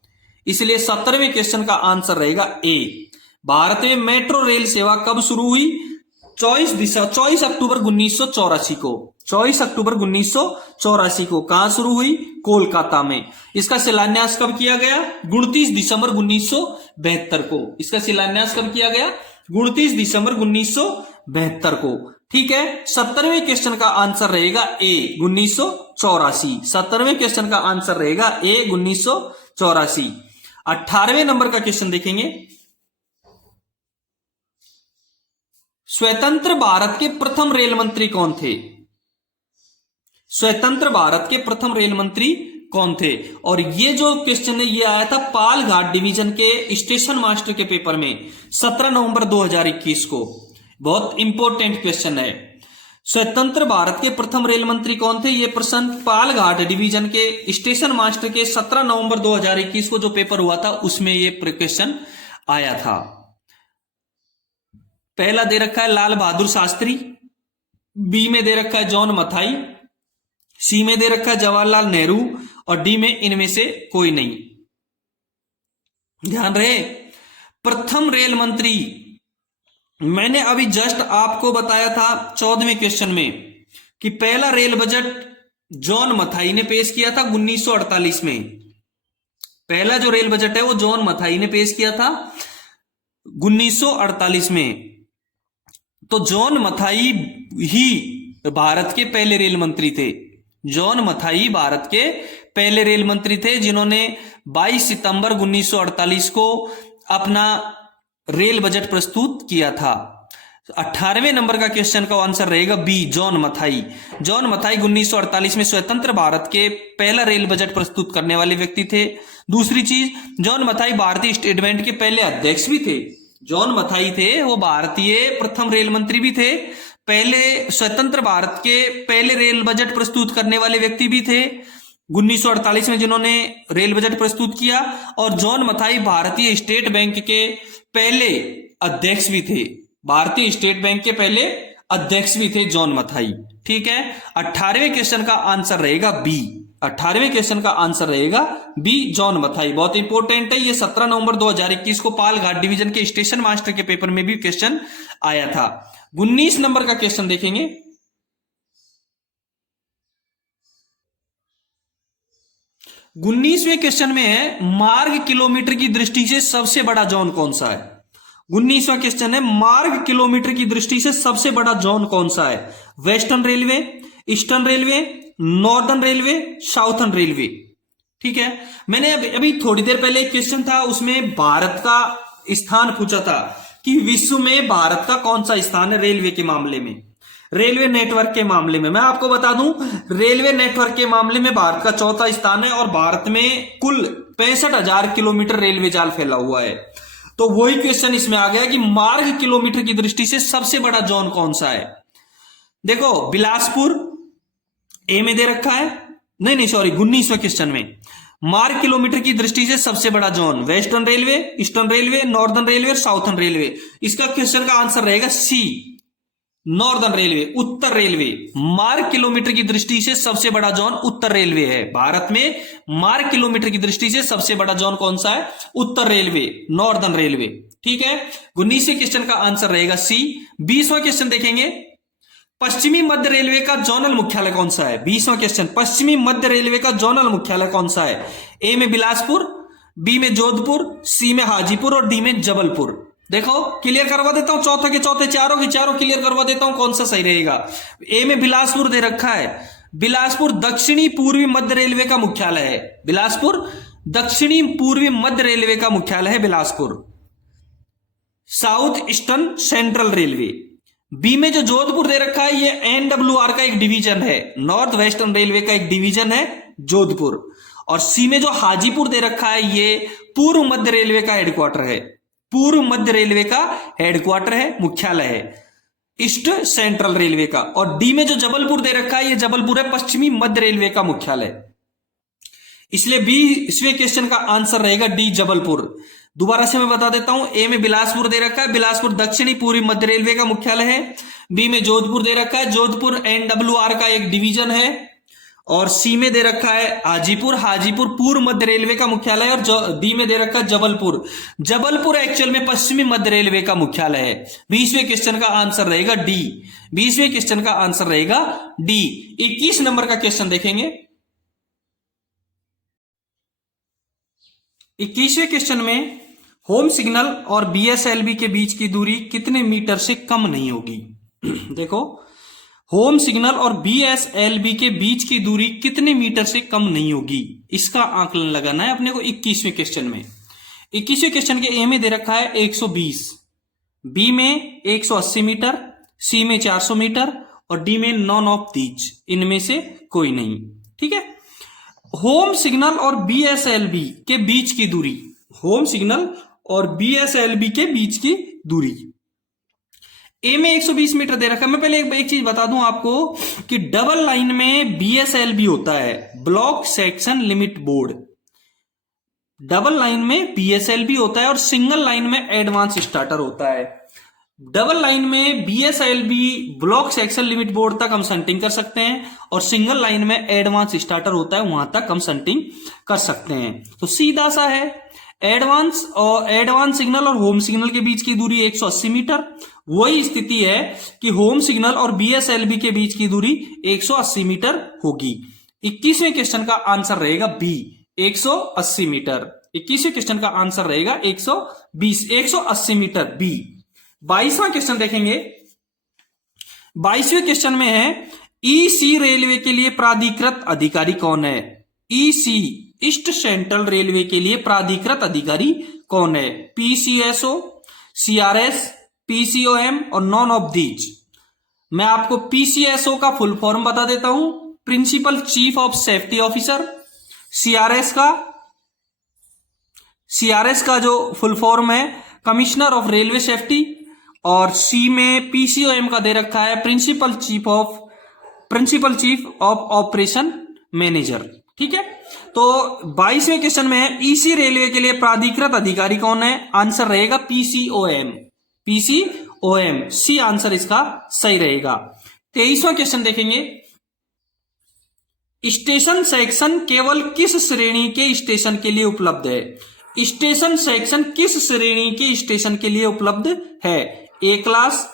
इसलिए 17वें क्वेश्चन का आंसर रहेगा ए। भारत में मेट्रो रेल सेवा कब शुरू हुई। 24 अक्टूबर 1984 को। 24 अक्टूबर 1984 को कहां शुरू हुई, कोलकाता में। इसका शिलान्यास कब किया गया, 29 दिसंबर 1972 को। इसका शिलान्यास कब किया गया, 29 दिसंबर 1972 को। ठीक है, 17वें क्वेश्चन का आंसर रहेगा ए 1984। 17वें क्वेश्चन का आंसर रहेगा ए 1984। 18वें नंबर का क्वेश्चन देखेंगे। स्वतंत्र भारत के प्रथम रेल मंत्री कौन थे। स्वतंत्र भारत के प्रथम रेल मंत्री कौन थे। और ये जो क्वेश्चन है ये आया था पालघाट डिवीजन के स्टेशन मास्टर के पेपर में 17 नवंबर 2021 को। बहुत इंपॉर्टेंट क्वेश्चन है। स्वतंत्र भारत के प्रथम रेल मंत्री कौन थे, ये प्रश्न पालघाट डिवीजन के स्टेशन मास्टर के 17 नवंबर 2021 को जो पेपर हुआ था उसमें ये क्वेश्चन आया था। पहला दे रखा है लाल बहादुर शास्त्री, बी में दे रखा है जॉन मथाई, सी में दे रखा है जवाहरलाल नेहरू और डी में इनमें से कोई नहीं। ध्यान रहे, प्रथम रेल मंत्री मैंने अभी जस्ट आपको बताया था 14वें क्वेश्चन में कि पहला रेल बजट जॉन मथाई ने पेश किया था 1948 में। पहला जो रेल बजट है वो जॉन मथाई ने पेश किया था 1948 में। तो जॉन मथाई ही भारत के पहले रेल मंत्री थे। जॉन मथाई भारत के पहले रेल मंत्री थे जिन्होंने 22 सितंबर 1948 को अपना रेल बजट प्रस्तुत किया था। 18वें नंबर का क्वेश्चन का आंसर रहेगा B, John Mathai. John Mathai 1948 में स्वतंत्र भारत के पहला रेल बजट प्रस्तुत करने वाले व्यक्ति थे। दूसरी चीज, जॉन मथाई भारतीय स्टेट बैंक के पहले अध्यक्ष भी थे। जॉन मथाई थे वो भारतीय प्रथम रेल मंत्री भी थे, पहले स्वतंत्र भारत के पहले रेल बजट प्रस्तुत करने वाले व्यक्ति भी थे 1948 में जिन्होंने रेल बजट प्रस्तुत किया, और जॉन मथाई भारतीय स्टेट बैंक के पहले अध्यक्ष भी थे। भारतीय स्टेट बैंक के पहले अध्यक्ष भी थे जॉन मथाई। ठीक है, 18वें क्वेश्चन का आंसर रहेगा बी। 18वें क्वेश्चन का आंसर रहेगा बी, जॉन मथाई। बहुत इंपॉर्टेंट है ये। 17 नवंबर 2021 को पाल घाट डिवीजन के स्टेशन मास्टर के पेपर में भी क्वेश्चन आया था। 19 नंबर का क्वेश्चन देखेंगे। 19वें क्वेश्चन में है मार्ग किलोमीटर की दृष्टि से सबसे बड़ा जोन कौन सा है। 19वां क्वेश्चन है मार्ग किलोमीटर की दृष्टि से सबसे बड़ा जोन कौन सा है। Western railway, eastern railway, northern railway, southern railway. ठीक है, मैंने अभी थोड़ी देर पहले एक क्वेश्चन था उसमें भारत का स्थान पूछा था कि विश्व में भारत का कौन सा स्थान है रेलवे के मामले में, रेलवे नेटवर्क के मामले में। मैं आपको बता दूं रेलवे नेटवर्क के मामले में भारत का चौथा स्थान है और भारत में कुल 65,000 किलोमीटर रेलवे जाल फैला हुआ है। तो वही क्वेश्चन इसमें आ गया कि मार्ग किलोमीटर की दृष्टि से सबसे बड़ा जोन कौन सा है। देखो बिलासपुर ए में दे रखा है, नहीं सॉरी 19वें क्वेश्चन में मार्ग किलोमीटर की दृष्टि से सबसे बड़ा zone western railway, eastern railway, northern railway और साउथर्न रेलवे। इसका क्वेश्चन का आंसर रहेगा सी, नॉर्दर्न रेलवे, उत्तर रेलवे। मार्ग किलोमीटर की दृष्टि से सबसे बड़ा जोन उत्तर रेलवे है। भारत में मार्ग किलोमीटर की दृष्टि से सबसे बड़ा जोन कौन सा है, उत्तर रेलवे, नॉर्दर्न रेलवे। ठीक है, 19वें क्वेश्चन का आंसर रहेगा सी। 20वां क्वेश्चन देखेंगे, पश्चिमी मध्य रेलवे का जोनल मुख्यालय कौन सा है। 20वां क्वेश्चन, पश्चिमी मध्य रेलवे का जोनल मुख्यालय कौन सा है। ए में बिलासपुर, बी में जोधपुर, सी में हाजीपुर और डी में जबलपुर। देखो क्लियर करवा देता हूं, चौथे के चौथे चारों के चारों क्लियर करवा देता हूं कौन सा सही रहेगा। ए में बिलासपुर दे रखा है, बिलासपुर दक्षिणी पूर्वी मध्य रेलवे का मुख्यालय है। बिलासपुर दक्षिणी पूर्वी मध्य रेलवे का मुख्यालय है Bilaspur, South Eastern Central Railway. B में जो जोधपुर दे रखा है ये एनडब्ल्यूआर का एक डिवीजन है, नॉर्थ वेस्टर्न रेलवे का एक डिवीजन है जोधपुर। और सी में जो हाजीपुर दे रखा है ये पूर्व मध्य रेलवे का हेडक्वार्टर है, पूर्व मध्य रेलवे का हेडक्वार्टर है, मुख्यालय है ईस्ट सेंट्रल रेलवे का। और डी में जो जबलपुर दे रखा है ये जबलपुर है पश्चिमी मध्य रेलवे का मुख्यालय। इसलिए 20वें क्वेश्चन का आंसर रहेगा डी, जबलपुर। दोबारा से मैं बता देता हूं, ए में बिलासपुर दे रखा है, बिलासपुर दक्षिणी पूर्वी मध्य रेलवे का मुख्यालय है। बी में जोधपुर दे रखा है, जोधपुर एनडब्ल्यूआर का एक डिवीजन है। और सी में दे रखा है हाजीपुर, हाजीपुर पूर्व मध्य रेलवे का मुख्यालय है। और डी में दे रखा है जबलपुर, जबलपुर एक्चुअल में पश्चिमी मध्य रेलवे का मुख्यालय है। 20वें क्वेश्चन का आंसर रहेगा डी, 20वें क्वेश्चन का आंसर रहेगा डी। 21 नंबर का क्वेश्चन देखेंगे। 21वें क्वेश्चन में होम सिग्नल और बीएसएलबी के बीच की दूरी कितने मीटर से कम नहीं होगी। देखो होम सिग्नल और बीएसएलबी के बीच की दूरी कितने मीटर से कम नहीं होगी, इसका आकलन लगाना है अपने को 21वें क्वेश्चन में। 21वें क्वेश्चन के ए में दे रखा है 120, बी में 180 मीटर, सी में 400 मीटर और डी में नॉन ऑफ दीज, इनमें से कोई नहीं। ठीक है, होम सिग्नल और बीएसएलबी के बीच की दूरी, होम सिग्नल और बीएसएलबी के बीच की दूरी ए में 120 मीटर दे रखा है। मैं पहले एक चीज बता दूं आपको कि डबल लाइन में बीएसएलबी होता है, block section limit board. Double line में बीएसएलबी होता है और सिंगल लाइन में एडवांस स्टार्टर होता है। डबल लाइन में बीएसएलबी ब्लॉक सेक्शन लिमिट बोर्ड तक हम संटिंग कर सकते हैं और सिंगल लाइन में एडवांस स्टार्टर होता है, वहां तक हम संटिंग कर सकते हैं। तो सीधा सा है, एडवांस सिग्नल और होम सिग्नल के बीच की दूरी 180 मीटर। वही स्थिति है कि होम सिग्नल और बीएसएलबी के बीच की दूरी 180 मीटर होगी। 21वें क्वेश्चन का आंसर रहेगा बी, 180 मीटर। 21वें क्वेश्चन का आंसर रहेगा 180 मीटर, बी। 22वां क्वेश्चन देखेंगे। 22वें क्वेश्चन में है ईसी रेलवे के लिए प्राधिकृत अधिकारी कौन है। ईसी ईस्ट सेंट्रल रेलवे के लिए प्राधिकृत अधिकारी कौन है। पीसीएसओ, सीआरएस, पीसीओएम और नॉन ऑफ दीज। मैं आपको पीसीएसओ का फुल फॉर्म बता देता हूं, principal chief of safety officer. CRS का जो फुल फॉर्म है कमिश्नर ऑफ रेलवे सेफ्टी, और सी में पीसीओएम का दे रखा है principal chief of operation manager. ठीक है, तो 22वें क्वेश्चन में है ईसी रेलवे के लिए प्राधिकृत अधिकारी कौन है? आंसर रहेगा पीसीओएम, सी आंसर इसका सही रहेगा। 23वां क्वेश्चन देखेंगे, स्टेशन सेक्शन केवल किस श्रेणी के स्टेशन के लिए उपलब्ध है? स्टेशन सेक्शन किस श्रेणी के स्टेशन के लिए उपलब्ध है? A class,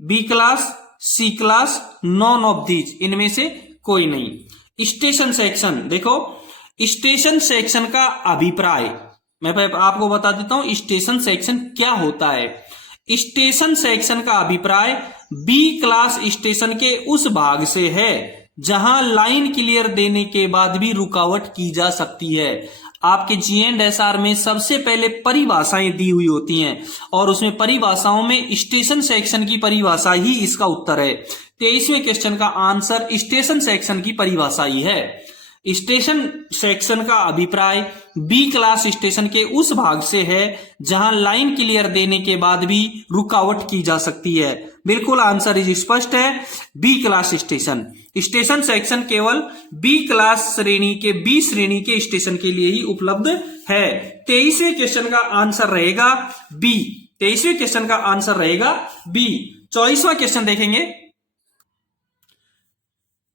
B class, C class, none of these, इनमें से कोई नहीं। स्टेशन सेक्शन देखो, स्टेशन सेक्शन का अभिप्राय मैं आपको बता देता हूं, स्टेशन सेक्शन क्या होता है। स्टेशन सेक्शन का अभिप्राय बी क्लास स्टेशन के उस भाग से है जहां लाइन क्लियर देने के बाद भी रुकावट की जा सकती है। आपके G&SR में सबसे पहले परिभाषाएं दी हुई होती हैं और उसमें परिभाषाओं में स्टेशन सेक्शन की परिभाषा ही इसका उत्तर है। 23वें क्वेश्चन का आंसर स्टेशन सेक्शन की परिभाषा ही है। स्टेशन सेक्शन का अभिप्राय बी क्लास स्टेशन के उस भाग से है जहां लाइन क्लियर देने के बाद भी रुकावट की जा सकती है। बिल्कुल आंसर इज स्पष्ट है, B class station. Station section केवल बी क्लास श्रेणी के, बी श्रेणी के स्टेशन के लिए ही उपलब्ध है। 23वें क्वेश्चन का आंसर रहेगा बी। 23वें क्वेश्चन का आंसर रहेगा बी। 24वां क्वेश्चन देखेंगे।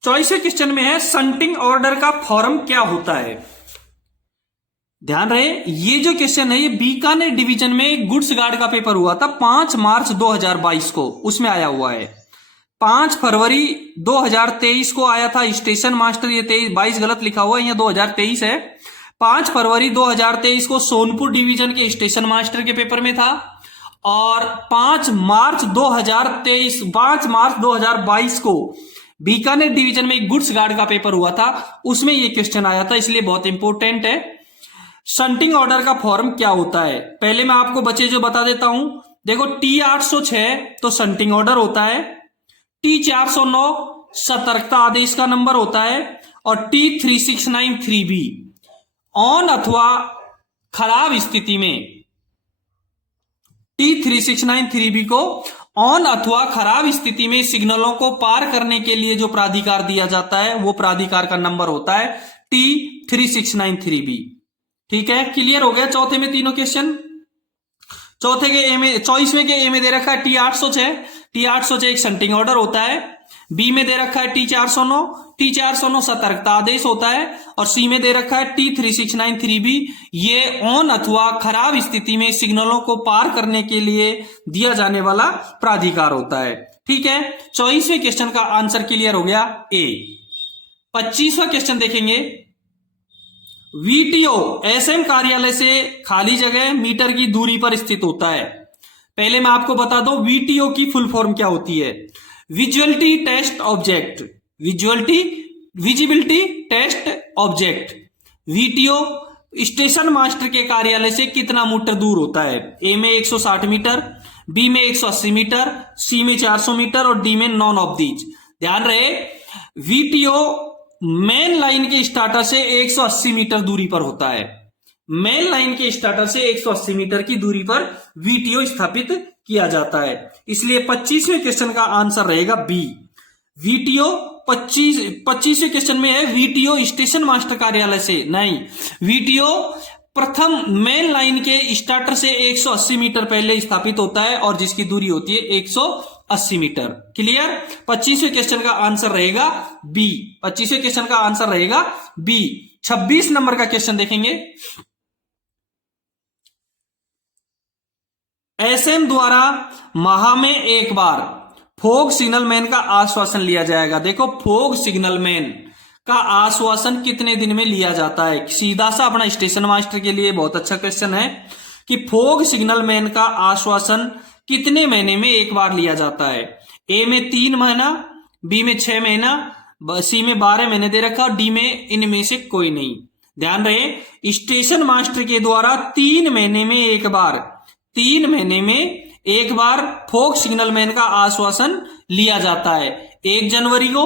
24वें क्वेश्चन में है शंटिंग ऑर्डर का फॉर्म क्या होता है? ध्यान रहे, ये जो क्वेश्चन है ये बीकानेर डिवीजन में गुड्स गार्ड का पेपर हुआ था 5 मार्च 2022 को, उसमें आया हुआ है। 5 फरवरी 2023 को आया था स्टेशन मास्टर, ये 22 गलत लिखा हुआ है, ये 2023 है। 5 फरवरी 2023 को सोनपुर डिवीजन के स्टेशन मास्टर के पेपर में था, और 5 मार्च 2022 को बीकानेर डिवीजन में एक गुड्स गार्ड का पेपर हुआ था, उसमें ये क्वेश्चन आया था, इसलिए बहुत इंपॉर्टेंट है। शंटिंग ऑर्डर का फॉर्म क्या होता है? पहले मैं आपको बच्चे जो बता देता हूं, देखो T806 तो शंटिंग ऑर्डर होता है, T409 सतर्कता आदेश का नंबर होता है, और T3693B ऑन अथवा खराब स्थिति में, T3693B को ऑन अथवा खराब स्थिति में सिग्नलों को पार करने के लिए जो प्राधिकार दिया जाता है वो प्राधिकार का नंबर होता है T3693B। ठीक है, क्लियर हो गया। चौथे में तीनों क्वेश्चन। चौथे के ए में, 24वें के ए में दे रखा है T806 एक शंटिंग ऑर्डर होता है। बी में दे रखा है T409 सतर्कता आदेश होता है, और सी में दे रखा है T3693B, ये ऑन अथवा खराब स्थिति में सिग्नलों को पार करने के लिए दिया जाने वाला प्राधिकार होता है। ठीक है, 24वें क्वेश्चन का आंसर क्लियर हो गया ए। 25वां क्वेश्चन देखेंगे। वीटीओ एसएम कार्यालय से खाली जगह मीटर की दूरी पर स्थित होता है। पहले मैं आपको बता दूं वीटीओ की फुल फॉर्म क्या होती है। Visuality test object, visibility test object. VTO station master के कार्यालय से कितना मीटर दूर होता है? ए में 160 मीटर, बी में 180 मीटर, सी में 400 मीटर, और डी में नॉन ऑफ दीज। ध्यान रहे, वीटीओ मेन लाइन के स्टार्टर से 180 मीटर दूरी पर होता है। मेन लाइन के स्टार्टर से 180 मीटर की दूरी पर वीटीओ स्थापित किया जाता है, इसलिए 25वें क्वेश्चन का आंसर रहेगा बी। वीटीओ 25वें क्वेश्चन में है वीटीओ स्टेशन मास्टर कार्यालय से नहीं, वीटीओ प्रथम मेन लाइन के स्टार्टर से 180 मीटर पहले स्थापित होता है और जिसकी दूरी होती है 180 मीटर। क्लियर? 25वें क्वेश्चन का आंसर रहेगा बी। 25वें क्वेश्चन का आंसर रहेगा बी। 26 नंबर का क्वेश्चन देखेंगे। एसएम द्वारा माह में एक बार फोग सिग्नल मैन का आश्वासन लिया जाएगा। देखो, फोग सिग्नल मैन का आश्वासन कितने दिन में लिया जाता है? सीधा सा अपना स्टेशन मास्टर के लिए बहुत अच्छा क्वेश्चन है कि फोग सिग्नल मैन का आश्वासन कितने महीने में एक बार लिया जाता है। ए में 3 महीना, बी में 6 महीना, सी में 12 महीने दे रखा, और डी में इनमें से कोई नहीं। ध्यान रहे, स्टेशन मास्टर के द्वारा 3 महीने में एक बार, 3 महीने में एक बार फोक सिग्नलमैन का आश्वासन लिया जाता है? 1 जनवरी को,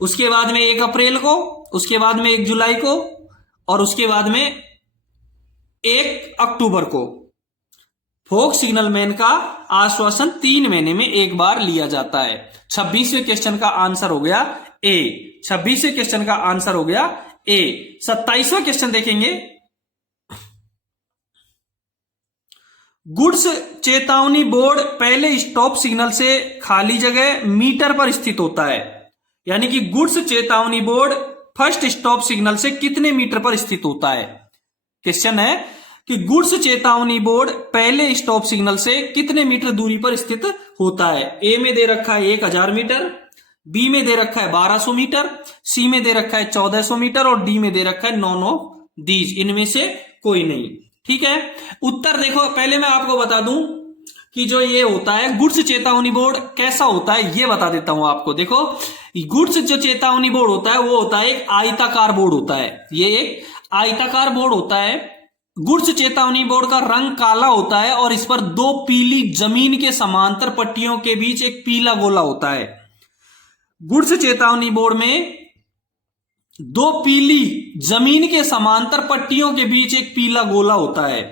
उसके बाद में 1 अप्रैल को, उसके बाद में 1 जुलाई को और उसके बाद में 1 अक्टूबर को। फोक सिग्नलमैन का आश्वासन 3 महीने में एक बार लिया जाता है। 26वें क्वेश्चन का आंसर हो गया ए। 26वें क्वेश्चन का आंसर हो गया ए। 27वां क्वेश्चन देखेंगे। गुड्स चेतावनी बोर्ड पहले स्टॉप सिग्नल से खाली जगह मीटर पर स्थित होता है। यानी कि गुड्स चेतावनी बोर्ड फर्स्ट स्टॉप सिग्नल से कितने मीटर पर स्थित होता है? क्वेश्चन है कि गुड्स चेतावनी बोर्ड पहले स्टॉप सिग्नल से कितने मीटर दूरी पर स्थित होता है? ए में दे रखा है 1000 मीटर, बी में दे रखा है 1200 मीटर, सी में दे रखा है 1400 मीटर और डी में दे रखा है नॉन ऑफ दीज, इनमें से कोई नहीं। ठीक है, उत्तर देखो। पहले मैं आपको बता दूं कि जो ये होता है गुड्स चेतावनी बोर्ड कैसा होता है, ये बता देता हूं आपको। देखो, गुड्स जो चेतावनी बोर्ड होता है वो होता है एक आयताकार बोर्ड होता है। ये एक आयताकार बोर्ड होता है। गुड्स चेतावनी बोर्ड का रंग काला होता है और इस पर 2 पीली जमीन के समांतर पट्टियों के बीच एक पीला गोला होता है। गुड्स चेतावनी बोर्ड में 2 पीली जमीन के समांतर पट्टियों के बीच एक पीला गोला होता है।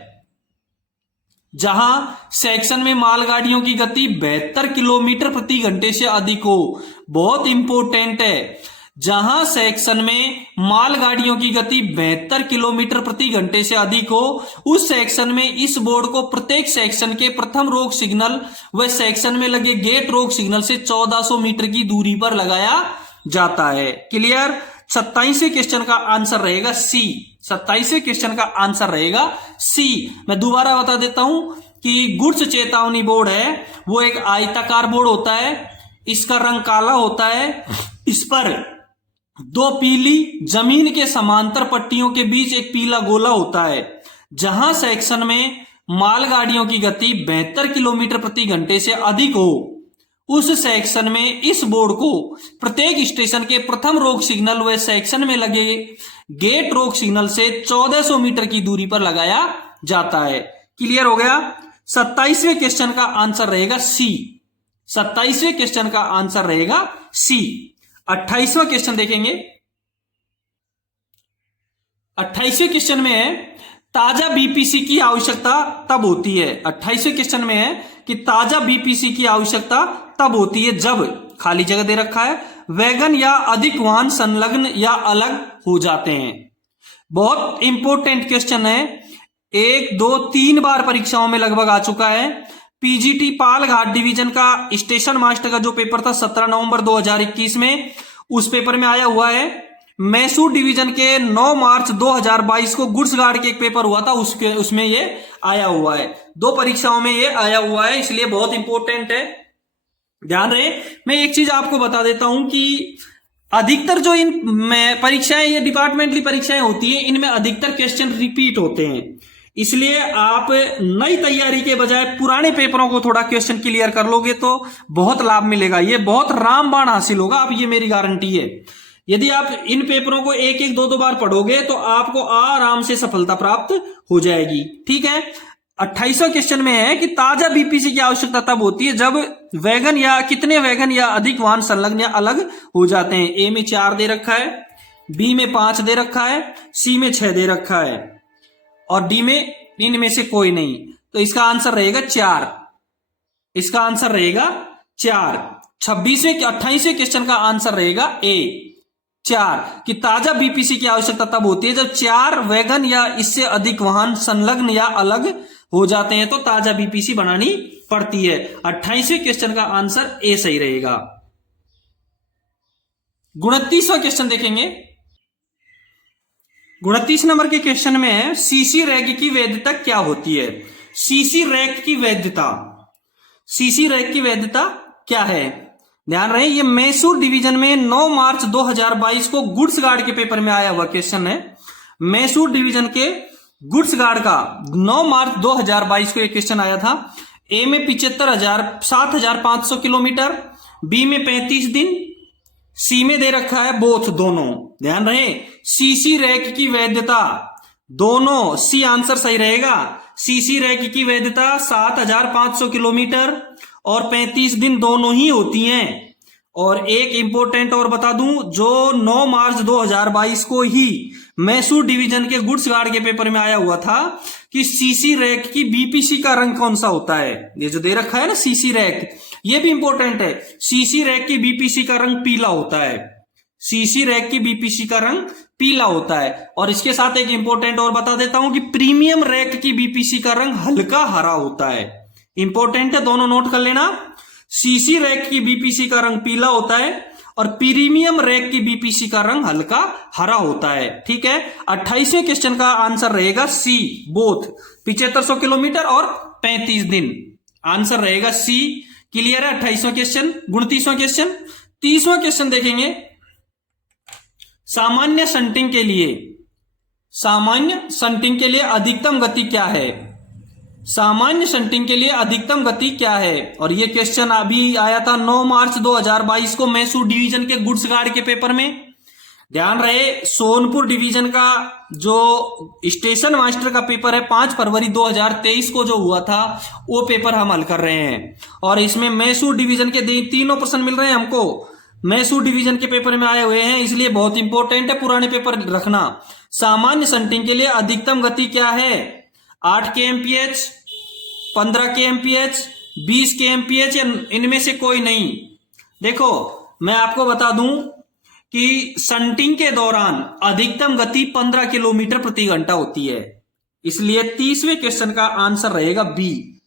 जहां सेक्शन में मालगाड़ियों की गति 72 किलोमीटर प्रति घंटे से अधिक हो। बहुत इंपॉर्टेंट है, जहां सेक्शन में मालगाड़ियों की गति 72 किलोमीटर प्रति घंटे से अधिक हो, उस सेक्शन में इस बोर्ड को प्रत्येक सेक्शन के प्रथम रोक सिग्नल व सेक्शन में लगे गेट रोक सिग्नल से 1400 मीटर की दूरी पर लगाया जाता है। क्लियर? 27वें क्वेश्चन का आंसर रहेगा सी। 27वें क्वेश्चन का आंसर रहेगा सी। मैं दोबारा बता देता हूं कि गुड्स चेतावनी बोर्ड है वो एक आयताकार बोर्ड होता है। इसका रंग काला होता है। इस पर 2 पीली जमीन के समांतर पट्टियों के बीच एक पीला गोला होता है। जहां सेक्शन में मालगाड़ियों की गति 72 किलोमीटर प्रति घंटे से अधिक हो, उस सेक्शन में इस बोर्ड को प्रत्येक स्टेशन के प्रथम रोक सिग्नल व सेक्शन में लगे गेट रोक सिग्नल से 1400 मीटर की दूरी पर लगाया जाता है। क्लियर हो गया? 27वें क्वेश्चन का आंसर रहेगा सी। 27वें क्वेश्चन का आंसर रहेगा सी। 28वां क्वेश्चन देखेंगे। 28वें क्वेश्चन में है ताजा बीपीसी की आवश्यकता तब होती है। 28वें क्वेश्चन में है कि ताजा बीपीसी की आवश्यकता तब होती है जब, खाली जगह दे रखा है, वैगन या अधिक वाहन संलग्न या अलग हो जाते हैं। बहुत इंपॉर्टेंट क्वेश्चन है, 1, 2, 3 बार परीक्षाओं में लगभग आ चुका है। पीजीटी पालघाट डिवीजन का स्टेशन मास्टर का जो पेपर था 17 नवंबर 2021 में, उस पेपर में आया हुआ है। मैसूर डिवीजन के 9 मार्च 2022 को गुड्स गार्ड के एक पेपर हुआ था, उसमें ये आया हुआ है। 2 परीक्षाओं में ये आया हुआ है, इसलिए बहुत इंपॉर्टेंट है, ध्यान रहे। मैं एक चीज आपको बता देता हूं कि अधिकतर जो इन परीक्षाएं, ये डिपार्टमेंटली परीक्षाएं होती है, इनमें अधिकतर क्वेश्चन रिपीट होते हैं। इसलिए आप नई तैयारी के बजाय पुराने पेपरों को थोड़ा क्वेश्चन क्लियर कर लोगे तो बहुत लाभ मिलेगा। ये बहुत रामबाण हासिल होगा, अब ये मेरी गारंटी है। यदि आप इन पेपरों को 1-1, 2-2 बार पढ़ोगे तो आपको आराम से सफलता प्राप्त हो जाएगी। ठीक है, 28वां क्वेश्चन में है कि ताजा बीपीसी की आवश्यकता तब होती है जब वैगन या कितने वैगन या अधिक वाहन संलग्न या अलग हो जाते हैं। ए में 4 दे रखा है, बी में 5 दे रखा है, सी में 6 दे रखा है और डी में, इनमें से कोई नहीं। तो इसका आंसर रहेगा 4। इसका आंसर रहेगा 4। 28वें क्वेश्चन का आंसर रहेगा ए, 4, कि ताजा बीपीसी की आवश्यकता तब होती है जब 4 वैगन या इससे अधिक वाहन संलग्न या अलग हो जाते हैं, तो ताजा बीपीसी बनानी पड़ती है। 28वें क्वेश्चन का आंसर ए सही रहेगा। 29वां क्वेश्चन देखेंगे। 29 नंबर के क्वेश्चन में है सीसी रैक की वैधता क्या होती है? सीसी रैक की वैधता, सीसी रैक की वैधता क्या है? ध्यान रहे, ये मैसूर डिवीजन में 9 मार्च 2022 को गुड्स गार्ड के पेपर में आया हुआ क्वेश्चन है। मैसूर डिवीजन के गुड्स गार्ड का 9 मार्च 2022 को एक क्वेश्चन आया था। ए में 7,500 किलोमीटर, बी में 35 दिन, सी में दे रखा है बोथ, दोनों। ध्यान रहे, सीसी रैक की वैधता दोनों, सी आंसर सही रहेगा। सीसी रैक की वैधता 7,500 किलोमीटर और 35 दिन दोनों ही होती हैं। और एक इंपॉर्टेंट और बता दूं, जो 9 मार्च 2022 को ही मैसूर डिवीजन के गुड्स गार्ड के पेपर में आया हुआ था कि सीसी रैक की बीपीसी का रंग कौन सा होता है। ये जो दे रखा है ना सीसी रैक, ये भी इंपॉर्टेंट है। सीसी रैक की बीपीसी का रंग पीला होता है। सीसी रैक की बीपीसी का रंग पीला होता है। और इसके साथ एक इंपॉर्टेंट और बता देता हूं कि प्रीमियम रैक की बीपीसी का रंग हल्का हरा होता है। इंपॉर्टेंट है, दोनों नोट कर लेना। सीसी रैक की बीपीसी का रंग पीला होता है और प्रीमियम रैक की बीपीसी का रंग हल्का हरा होता है। ठीक है, 28वें क्वेश्चन का आंसर रहेगा सी, बोथ 7500 किलोमीटर और 35 दिन। आंसर रहेगा सी। क्लियर है 28वां क्वेश्चन। 29वां क्वेश्चन, 30वां क्वेश्चन देखेंगे। सामान्य शंटिंग के लिए अधिकतम गति क्या है? सामान्य शंटिंग के लिए अधिकतम गति क्या है? और ये क्वेश्चन अभी आया था 9 मार्च 2022 को मैसूर डिवीजन के गुड्स गार्ड के पेपर में। ध्यान रहे, सोनपुर डिवीजन का जो स्टेशन मास्टर का पेपर है 5 फरवरी 2023 को जो हुआ था, वो पेपर हम हल कर रहे हैं। और इसमें मैसूर डिवीजन के तीनों प्रश्न मिल रहे हैं हमको, मैसूर डिवीजन के पेपर में आए हुए हैं, इसलिए बहुत इंपॉर्टेंट है पुराने पेपर रखना। सामान्य शंटिंग के लिए अधिकतम गति क्या है? 8 kmph, 15 kmph, 20 kmph या इनमें से कोई नहीं? देखो मैं आपको बता दूं कि शंटिंग के दौरान अधिकतम गति 15 किलोमीटर प्रति घंटा होती है। इसलिए 30वें क्वेश्चन का आंसर रहेगा बी।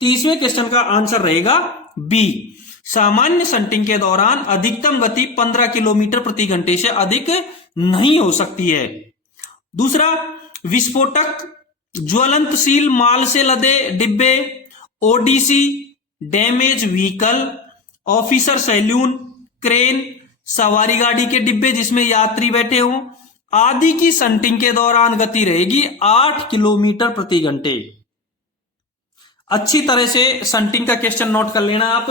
30वें क्वेश्चन का आंसर रहेगा बी। सामान्य शंटिंग के दौरान अधिकतम गति 15 किलोमीटर प्रति घंटे से अधिक नहीं हो सकती है। दूसरा, विस्फोटक, ज्वलंतशील माल से लदे डिब्बे, ODC, damage vehicle, officer saloon, crane, सवारी गाड़ी के डिब्बे जिसमें यात्री बैठे हों आदि की शंटिंग के दौरान गति रहेगी 8 किलोमीटर प्रति घंटे। अच्छी तरह से शंटिंग का क्वेश्चन नोट कर लेना आप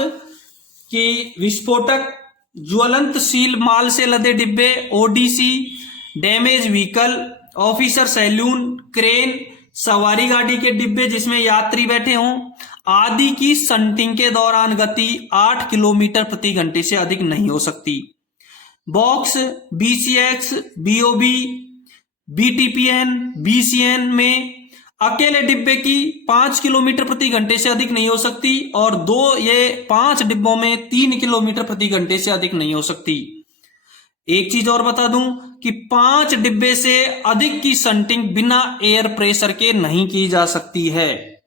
कि विस्फोटक, ज्वलंतशील माल से लदे डिब्बे, ODC, damage vehicle, officer saloon, crane, सवारी गाड़ी के डिब्बे जिसमें यात्री बैठे हों आदि की शंटिंग के दौरान गति 8 किलोमीटर प्रति घंटे से अधिक नहीं हो सकती। बॉक्स, बीसीएक्स, बीओबी, बीटीपीएन, बीसीएन में अकेले डिब्बे की 5 किलोमीटर प्रति घंटे से अधिक नहीं हो सकती और 5 डिब्बों में 3 किलोमीटर प्रति घंटे से अधिक नहीं हो सकती। एक चीज और बता दूं कि 5 डिब्बे से अधिक की शंटिंग बिना एयर प्रेशर के नहीं की जा सकती है।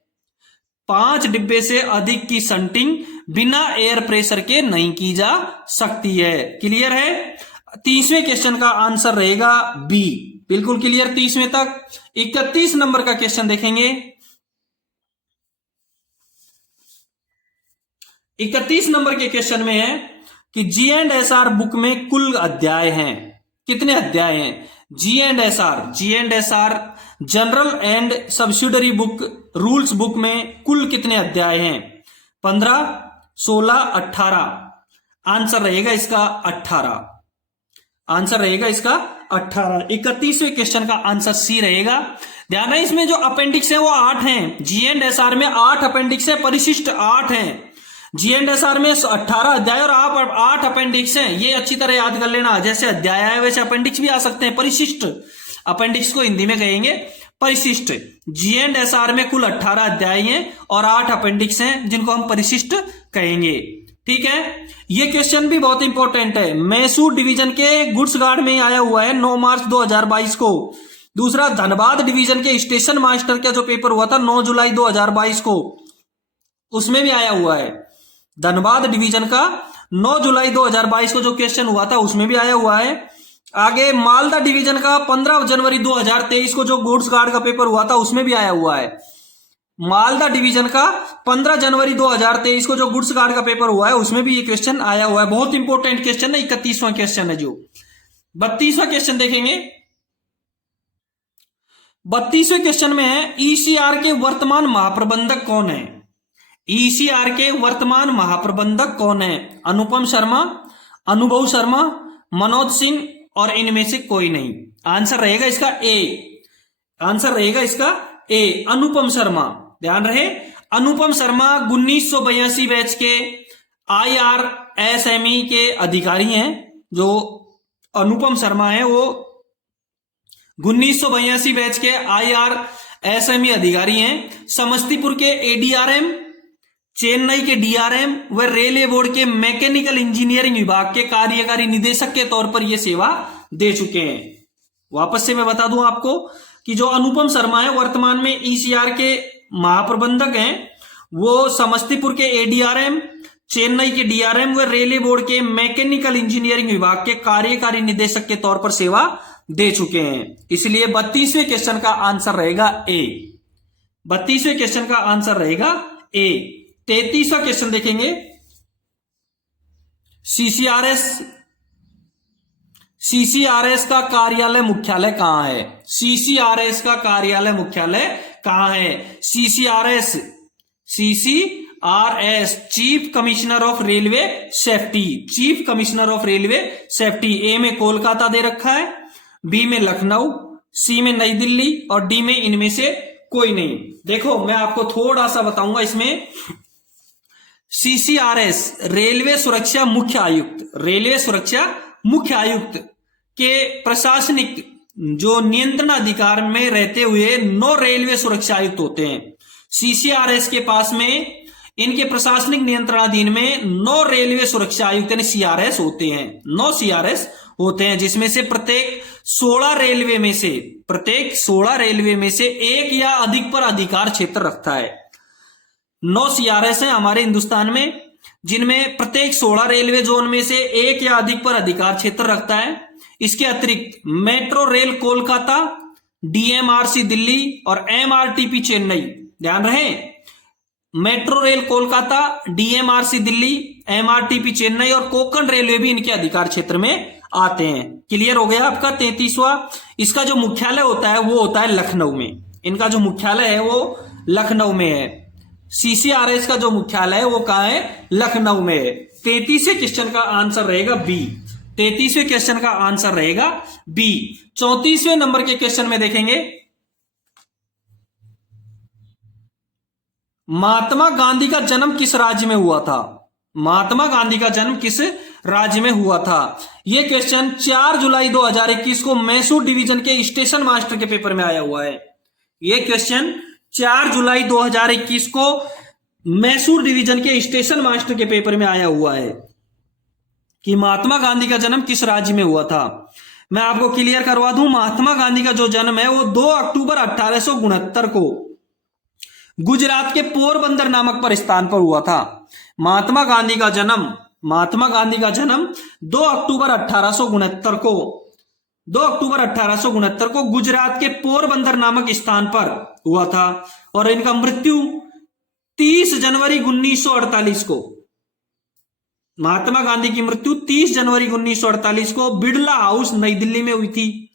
5 डिब्बे से अधिक की शंटिंग बिना एयर प्रेशर के नहीं की जा सकती है। क्लियर है? 30वें क्वेश्चन का आंसर रहेगा बी। बिल्कुल क्लियर 30वें तक। 31 नंबर का क्वेश्चन देखेंगे। 31 नंबर के क्वेश्चन में है कि G&SR बुक में कुल अध्याय हैं। कितने अध्याय हैं? G&SR general and subsidiary book rules book में कुल कितने अध्याय हैं? 15, 16, 18। आंसर रहेगा इसका 18। आंसर रहेगा इसका 18। 31वें क्वेश्चन का आंसर सी रहेगा। ध्यान है, इसमें जो अपेंडिक्स है वो 8 हैं। G&SR में 8 अपेंडिक्स है, परिशिष्ट 8 हैं। G&SR में 18 अध्याय और 8 अपेंडिक्स हैं। ये अच्छी तरह याद कर लेना। जैसे अध्याय है वैसे अपेंडिक्स भी आ सकते हैं। परिशिष्ट, अपेंडिक्स को हिंदी में कहेंगे परिशिष्ट। G&SR में कुल 18 अध्याय हैं और 8 अपेंडिक्स हैं जिनको हम परिशिष्ट कहेंगे। ठीक है, ये क्वेश्चन भी बहुत इंपॉर्टेंट है। मैसूर डिवीजन के गुड्स गार्ड में आया हुआ है 9 मार्च 2022 को। दूसरा, धनबाद डिवीजन के स्टेशन मास्टर का जो पेपर हुआ था 9 जुलाई 2022 को, उसमें भी आया हुआ है। धनबाद डिवीजन का 9 जुलाई 2022 को जो क्वेश्चन हुआ था उसमें भी आया हुआ है। आगे मालदा डिवीजन का 15 जनवरी 2023 को जो गुड्स गार्ड का पेपर हुआ था उसमें भी आया हुआ है। मालदा डिवीजन का 15 जनवरी 2023 को जो गुड्स गार्ड का पेपर हुआ है उसमें भी ये क्वेश्चन आया हुआ है। बहुत इंपॉर्टेंट क्वेश्चन है। 31वां क्वेश्चन है। जो 32वां क्वेश्चन देखेंगे। 32वें क्वेश्चन में है ईसीआर के वर्तमान महाप्रबंधक कौन है? ईसीआर के वर्तमान महाप्रबंधक कौन है? अनुपम शर्मा, अनुभव शर्मा, मनोज सिंह और इनमें से कोई नहीं। आंसर रहेगा इसका ए। आंसर रहेगा इसका ए अनुपम शर्मा। ध्यान रहे, अनुपम शर्मा 1982 बैच के IRSME के अधिकारी हैं। जो अनुपम शर्मा है वो 1982 बैच के IRSME अधिकारी हैं। समस्तीपुर के ADRM, चेन्नई के DRM व रेलवे बोर्ड के मैकेनिकल इंजीनियरिंग विभाग के कार्यकारी निदेशक के तौर पर यह सेवा दे चुके हैं। वापस से मैं बता दूं आपको कि जो अनुपम शर्मा है वर्तमान में ECR के महाप्रबंधक हैं। वो समस्तीपुर के ADRM, चेन्नई के DRM व रेलवे बोर्ड के मैकेनिकल इंजीनियरिंग विभाग के कार्यकारी निदेशक के तौर पर सेवा दे चुके हैं। इसलिए 32वें क्वेश्चन का आंसर रहेगा ए। 32वें क्वेश्चन का आंसर रहेगा ए। 33वां क्वेश्चन देखेंगे। CCRS का कार्यालय मुख्यालय कहां है? CCRS का कार्यालय मुख्यालय कहां है? CCRS chief commissioner of railway safety, chief commissioner of railway safety. A में कोलकाता दे रखा है, बी में लखनऊ, सी में नई दिल्ली और डी में इनमें से कोई नहीं। देखो मैं आपको थोड़ा सा बताऊंगा इसमें। CCRS रेलवे सुरक्षा मुख्य आयुक्त, रेलवे सुरक्षा मुख्य आयुक्त के प्रशासनिक जो नियंत्रण अधिकार में रहते हुए 9 रेलवे सुरक्षा आयुक्त होते हैं। CCRS के पास में इनके प्रशासनिक नियंत्रणाधीन में 9 रेलवे सुरक्षा आयुक्त यानी CRS होते हैं। 9 CRS होते हैं, जिसमें से प्रत्येक 16 रेलवे में से एक या अधिक पर अधिकार क्षेत्र रखता है। 9 CRS हैं हमारे हिंदुस्तान में, जिनमें प्रत्येक 16 रेलवे जोन में से एक या अधिक पर अधिकार क्षेत्र रखता है। इसके अतिरिक्त metro rail Kolkata, DMRC Delhi और MRTP चेन्नई। ध्यान रहे, metro rail Kolkata, DMRC Delhi, MRTP Chennai और कोंकण रेलवे भी इनके अधिकार क्षेत्र में आते हैं। क्लियर हो गया आपका 33वां। इसका जो मुख्यालय होता है वो होता है लखनऊ में। इनका जो मुख्यालय है वो लखनऊ में है। CCRS का जो मुख्यालय है वो कहां है? लखनऊ में है। 33वें क्वेश्चन का आंसर रहेगा बी। 33वें क्वेश्चन का आंसर रहेगा बी। 34वें नंबर के क्वेश्चन में देखेंगे। महात्मा गांधी का जन्म किस राज्य में हुआ था? महात्मा गांधी का जन्म किस राज्य में हुआ था? यह क्वेश्चन 4 जुलाई 2021 को मैसूर डिवीजन के स्टेशन मास्टर के पेपर में आया हुआ है। यह क्वेश्चन 4 जुलाई 2021 को मैसूर डिवीजन के स्टेशन मास्टर के पेपर में आया हुआ है कि महात्मा गांधी का जन्म किस राज्य में हुआ था। मैं आपको क्लियर करवा दूं, महात्मा गांधी का जो जन्म है वो 2 अक्टूबर 1869 को गुजरात के पोरबंदर नामक पर स्थान पर हुआ था। महात्मा गांधी का जन्म 2 अक्टूबर 1869 को गुजरात के पोरबंदर नामक स्थान पर हुआ था और इनका मृत्यु 30 जनवरी 1948 को, महात्मा गांधी की मृत्यु 30 जनवरी 1948 को बिड़ला हाउस नई दिल्ली में हुई थी।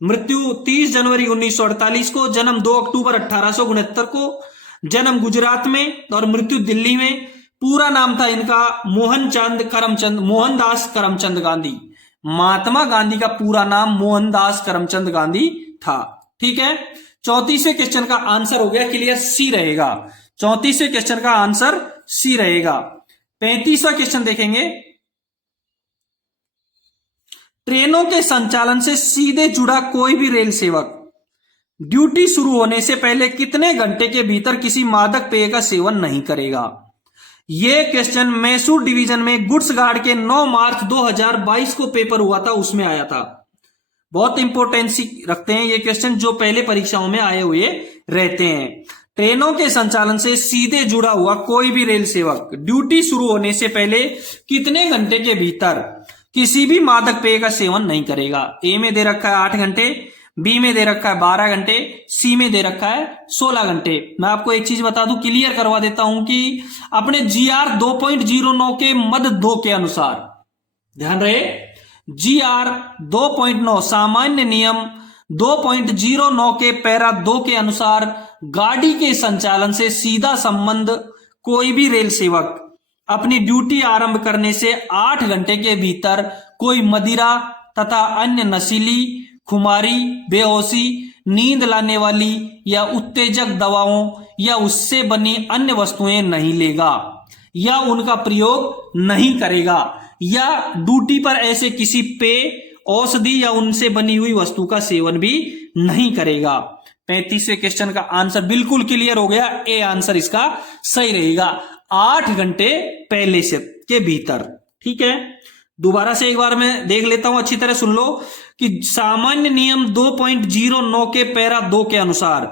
मृत्यु 30 जनवरी 1948 को, जन्म 2 अक्टूबर 1869 को, जन्म गुजरात में और मृत्यु दिल्ली में। पूरा नाम था इनका मोहनदास करमचंद गांधी। महात्मा गांधी का पूरा नाम मोहनदास करमचंद गांधी था। ठीक है, 34वें क्वेश्चन का आंसर हो गया क्लियर, सी रहेगा। 34वें क्वेश्चन का आंसर सी रहेगा। 35वां क्वेश्चन देखेंगे। ट्रेनों के संचालन से सीधे जुड़ा कोई भी रेल सेवक ड्यूटी शुरू होने से पहले कितने घंटे के भीतर किसी मादक पेय का सेवन नहीं करेगा? यह क्वेश्चन मैसूर डिवीजन में गुड्स गार्ड के 9 मार्च 2022 को पेपर हुआ था, उसमें आया था। बहुत इंपोर्टेंसी रखते हैं ये क्वेश्चन, जो पहले परीक्षाओं में आए हुए रहते हैं। ट्रेनों के संचालन से सीधे जुड़ा हुआ कोई भी रेल सेवक ड्यूटी शुरू होने से पहले कितने घंटे के भीतर किसी भी मादक पेय का सेवन नहीं करेगा? ए में दे रखा है 8 घंटे, बी में दे रखा है 12 घंटे, सी में दे रखा है 16 घंटे। मैं आपको एक चीज बता दूं, क्लियर करवा देता हूं कि अपने GR 2.09 के मद 2 के अनुसार, ध्यान रहे, GR 2.9 सामान्य नियम 2.09 के पैरा 2 के अनुसार गाड़ी के संचालन से सीधा संबंध कोई भी रेल सेवक अपनी ड्यूटी आरंभ करने से 8 घंटे के भीतर कोई मदिरा तथा अन्य नशीली, खुमारी, बेहोशी, नींद लाने वाली या उत्तेजक दवाओं या उससे बनी अन्य वस्तुएं नहीं लेगा या उनका प्रयोग नहीं करेगा या ड्यूटी पर ऐसे किसी पेय, औषधि या उनसे बनी हुई वस्तु का सेवन भी नहीं करेगा। 35वें क्वेश्चन का आंसर बिल्कुल क्लियर हो गया, ए आंसर इसका सही रहेगा, 8 घंटे पहले से के भीतर। ठीक है, दोबारा से एक बार मैं देख लेता हूं, अच्छी तरह सुन लो कि सामान्य नियम 2.09 के पैरा 2 के अनुसार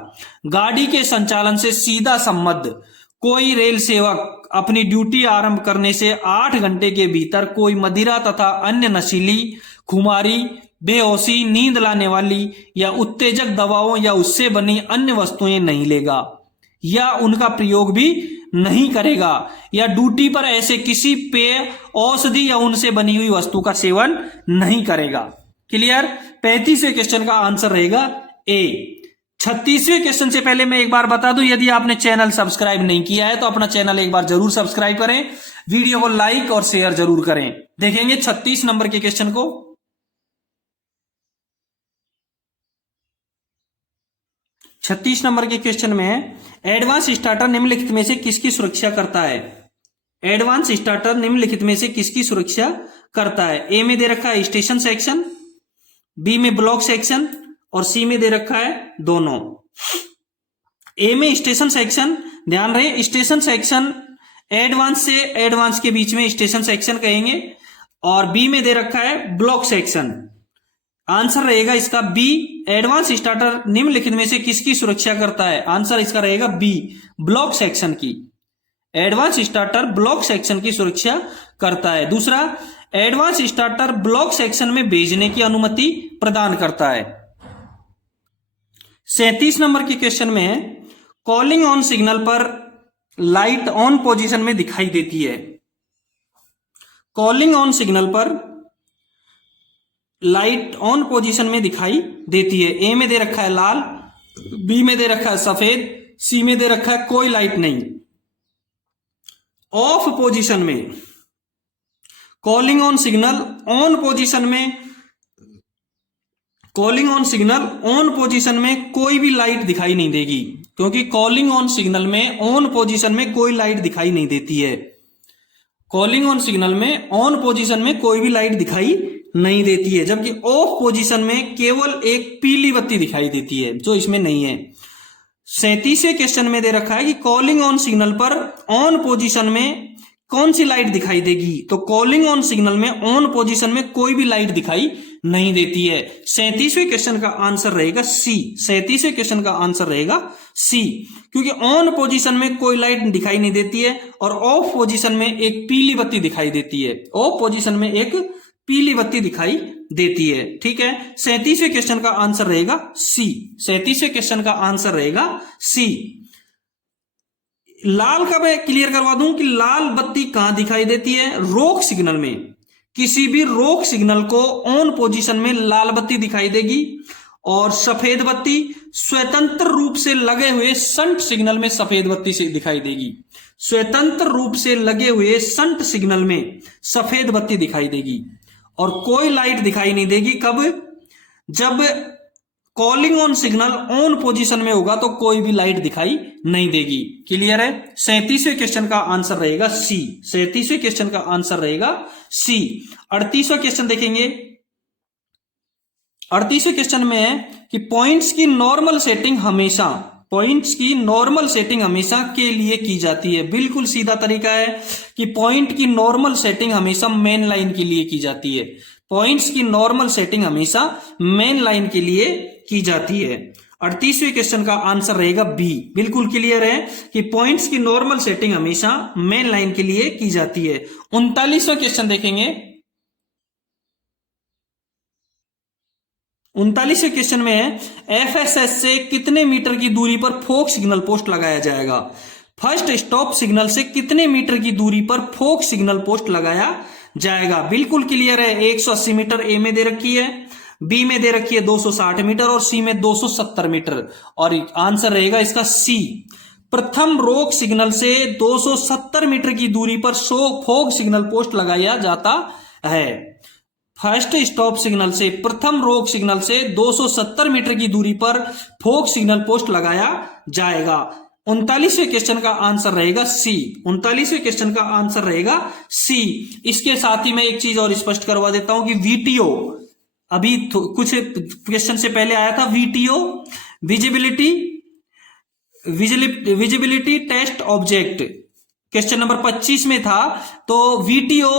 गाड़ी के संचालन से सीधा संबद्ध कोई रेल सेवक अपनी ड्यूटी आरंभ करने से 8 घंटे के भीतर कोई मदिरा तथा अन्य नशीली, खुमारी, बेहोशी, नींद लाने वाली या उत्तेजक दवाओं या उससे बनी अन्य वस्तुएं नहीं लेगा या उनका प्रयोग भी नहीं करेगा या ड्यूटी पर ऐसे किसी पेय, औषधि या उनसे बनी हुई वस्तु का सेवन नहीं करेगा। क्लियर? 35वें क्वेश्चन का आंसर रहेगा ए। 36वें क्वेश्चन से पहले मैं एक बार बता दूं, यदि आपने चैनल सब्सक्राइब नहीं किया है तो अपना चैनल एक बार जरूर सब्सक्राइब करें, वीडियो को लाइक और शेयर जरूर करें। देखेंगे 36 नंबर के क्वेश्चन को। 36 नंबर के क्वेश्चन में एडवांस स्टार्टर निम्नलिखित में से किसकी सुरक्षा करता है? एडवांस स्टार्टर निम्नलिखित में से किसकी सुरक्षा करता है? ए में दे रखा है स्टेशन सेक्शन, बी में ब्लॉक सेक्शन और सी में दे रखा है दोनों। ए में स्टेशन सेक्शन, ध्यान रहे स्टेशन सेक्शन एडवांस से एडवांस के बीच में स्टेशन सेक्शन कहेंगे, और बी में दे रखा है ब्लॉक सेक्शन। आंसर रहेगा इसका बी, एडवांस स्टार्टर निम्नलिखित में से किसकी सुरक्षा करता है? आंसर इसका रहेगा बी, ब्लॉक सेक्शन की। एडवांस स्टार्टर ब्लॉक सेक्शन की सुरक्षा करता है। दूसरा, एडवांस स्टार्टर ब्लॉक सेक्शन में भेजने की अनुमति प्रदान करता है। 37 नंबर के क्वेश्चन में कॉलिंग ऑन सिग्नल पर लाइट ऑन पोजीशन में दिखाई देती है। कॉलिंग ऑन सिग्नल पर लाइट ऑन पोजीशन में दिखाई देती है। ए में दे रखा है लाल, बी में दे रखा है सफेद, सी में दे रखा है कोई लाइट नहीं। ऑफ पोजीशन में calling on signal on position में, calling on signal on position में कोई भी लाइट दिखाई नहीं देगी, क्योंकि कॉलिंग ऑन सिग्नल में ऑन पोजीशन में कोई लाइट दिखाई नहीं देती है। कॉलिंग ऑन सिग्नल में ऑन पोजीशन में कोई भी लाइट दिखाई नहीं देती है, जबकि ऑफ पोजीशन में केवल एक पीली बत्ती दिखाई देती है, जो इसमें नहीं है। 37वें क्वेश्चन में दे रखा है कि कॉलिंग ऑन सिग्नल पर ऑन पोजीशन में कौन सी लाइट दिखाई देगी? तो कॉलिंग ऑन सिग्नल में ऑन पोजीशन में कोई भी लाइट दिखाई नहीं देती है। 37वें क्वेश्चन का आंसर रहेगा सी। 37वें क्वेश्चन का आंसर रहेगा सी, क्योंकि ऑन पोजीशन में कोई लाइट दिखाई नहीं देती है और ऑफ पोजीशन में एक पीली बत्ती दिखाई देती है। ऑफ पोजीशन में एक पीली बत्ती दिखाई देती है। ठीक है, 37वें क्वेश्चन का आंसर रहेगा सी। 37वें क्वेश्चन का आंसर रहेगा सी। लाल का मैं क्लियर करवा दूं कि लाल बत्ती कहां दिखाई देती है? रोक सिग्नल में। किसी भी रोक सिग्नल को ऑन पोजीशन में लाल बत्ती दिखाई देगी और सफेद बत्ती स्वतंत्र रूप से लगे हुए शंट सिग्नल में सफेद बत्ती से दिखाई देगी। स्वतंत्र रूप से लगे हुए शंट सिग्नल में सफेद बत्ती दिखाई देगी और कोई लाइट दिखाई नहीं देगी। कब? जब calling on signal on position में होगा तो कोई भी लाइट दिखाई नहीं देगी। क्लियर है? 37वें क्वेश्चन का आंसर रहेगा सी। 37वें क्वेश्चन का आंसर रहेगा सी। 38वां क्वेश्चन देखेंगे। 38वें क्वेश्चन में है कि पॉइंट्स की नॉर्मल सेटिंग हमेशा, पॉइंट्स की नॉर्मल सेटिंग हमेशा के लिए की जाती है। बिल्कुल सीधा तरीका है कि पॉइंट की नॉर्मल सेटिंग हमेशा मेन लाइन के लिए की जाती है। पॉइंट्स की नॉर्मल सेटिंग हमेशा मेन लाइन के लिए की जाती है। 38वें क्वेश्चन का आंसर रहेगा बी। बिल्कुल क्लियर है कि पॉइंट्स की नॉर्मल सेटिंग हमेशा मेन लाइन के लिए की जाती है। 39वां क्वेश्चन देखेंगे। 39वें क्वेश्चन में है एफएसएस से कितने मीटर की दूरी पर फोक सिग्नल पोस्ट लगाया जाएगा? फर्स्ट स्टॉप सिग्नल से कितने मीटर की दूरी पर फोक सिग्नल पोस्ट लगाया जाएगा? बिल्कुल क्लियर है, 180 मीटर ए में दे रखी है, बी में दे रखी है 260 मीटर और सी में 270 मीटर, और आंसर रहेगा इसका सी। प्रथम रोक सिग्नल से 270 मीटर की दूरी पर फोक सिग्नल पोस्ट लगाया जाता है। फर्स्ट स्टॉप सिग्नल से, प्रथम रोक सिग्नल से 270 मीटर की दूरी पर फोक सिग्नल पोस्ट लगाया जाएगा। 39वें क्वेश्चन का आंसर रहेगा सी। 39वें क्वेश्चन का आंसर रहेगा सी। इसके साथ ही मैं एक चीज और स्पष्ट करवा देता हूं कि वीटीओ, अभी कुछ क्वेश्चन से पहले आया था VTO, visibility test object, question number 25 में था। तो वीटीओ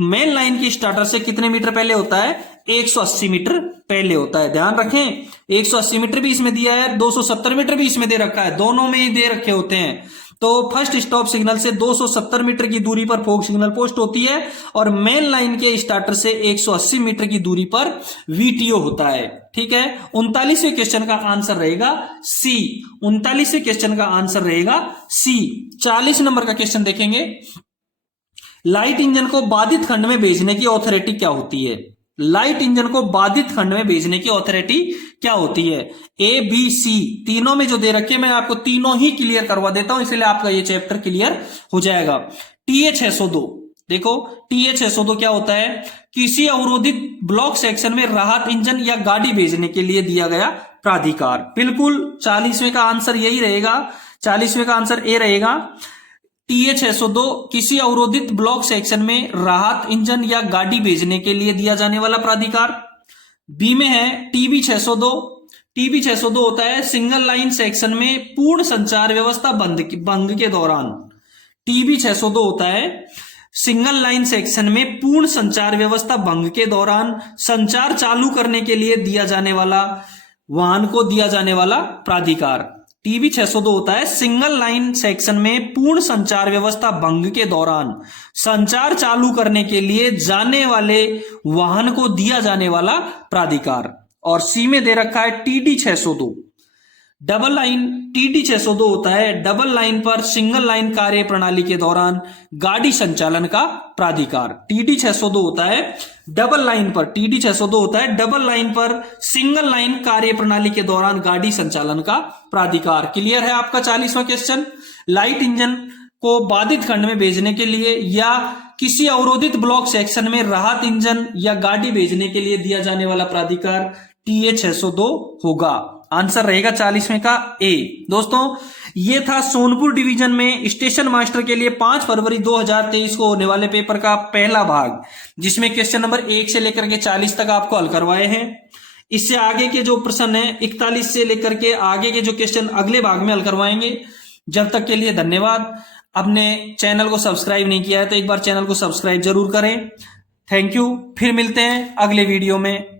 मेन लाइन की स्टार्टर से कितने मीटर पहले होता है? 180 मीटर पहले होता है। ध्यान रखें, 180 मीटर भी इसमें दिया है, 270 मीटर भी इसमें दे रखा है, दोनों में ही दे रखे होते हैं। तो फर्स्ट स्टॉप सिग्नल से 270 मीटर की दूरी पर फोक सिग्नल पोस्ट होती है और मेन लाइन के स्टार्टर से 180 मीटर की दूरी पर वीटीओ होता है। ठीक है, 39वें क्वेश्चन का आंसर रहेगा सी। 39वें क्वेश्चन का आंसर रहेगा सी। 40 नंबर का क्वेश्चन देखेंगे। लाइट इंजन को बाधित खंड में भेजने की ऑथोरिटी क्या होती है? लाइट इंजन को बाधित खंड में भेजने की ऑथोरिटी क्या होती है? ए, बी, सी, तीनों में जो दे रखे मैं आपको तीनों ही क्लियर करवा देता हूं, इसलिए आपका ये चैप्टर क्लियर हो जाएगा। टीए 602 देखो, टीए 602 क्या होता है? किसी अवरोधित ब्लॉक सेक्शन में राहत इंजन या गाड़ी भेजने के लिए दिया गया प्राधिकार। बिल्कुल 40वें का आंसर यही रहेगा, 40वें का आंसर ए रहेगा। टीए 602 किसी अवरोधित ब्लॉक सेक्शन में राहत इंजन या गाड़ी भेजने के लिए दिया जाने वाला प्राधिकार। बी में है टीबी 602। टीबी 602 होता है सिंगल लाइन सेक्शन में पूर्ण संचार व्यवस्था भंग के दौरान। टीबी 602 होता है सिंगल लाइन सेक्शन में पूर्ण संचार व्यवस्था भंग के दौरान संचार चालू करने के लिए दिया जाने वाला वाहन को दिया जाने वाला प्राधिकार। टीबी 602 होता है सिंगल लाइन सेक्शन में पूर्ण संचार व्यवस्था भंग के दौरान संचार चालू करने के लिए जाने वाले वाहन को दिया जाने वाला प्राधिकार। और सी में दे रखा है टीडी 602। डबल लाइन टीडी 602 होता है डबल लाइन पर सिंगल लाइन कार्य प्रणाली के दौरान गाड़ी संचालन का प्राधिकार। टीडी 602 होता है डबल लाइन पर, टीडी 602 होता है डबल लाइन पर सिंगल लाइन कार्य प्रणाली के दौरान गाड़ी संचालन का प्राधिकार। क्लियर है आपका 40वां क्वेश्चन। लाइट इंजन को बाधित खंड में भेजने के लिए या किसी अवरोधित ब्लॉक सेक्शन में राहत इंजन या गाड़ी भेजने के लिए दिया जाने वाला प्राधिकार टीए 602 होगा। आंसर रहेगा 40वें का ए। दोस्तों ये था सोनपुर डिवीजन में स्टेशन मास्टर के लिए 5 फरवरी 2023 को होने वाले पेपर का पहला भाग, जिसमें क्वेश्चन नंबर 1 से लेकर के 40 तक आपको हल करवाए हैं। इससे आगे के जो प्रश्न है 41 से लेकर के आगे के जो क्वेश्चन अगले भाग में हल करवाएंगे। जब तक के लिए धन्यवाद। अपने चैनल को सब्सक्राइब नहीं किया है तो एक बार चैनल को सब्सक्राइब जरूर करें। Thank you. फिर मिलते हैं अगले वीडियो में।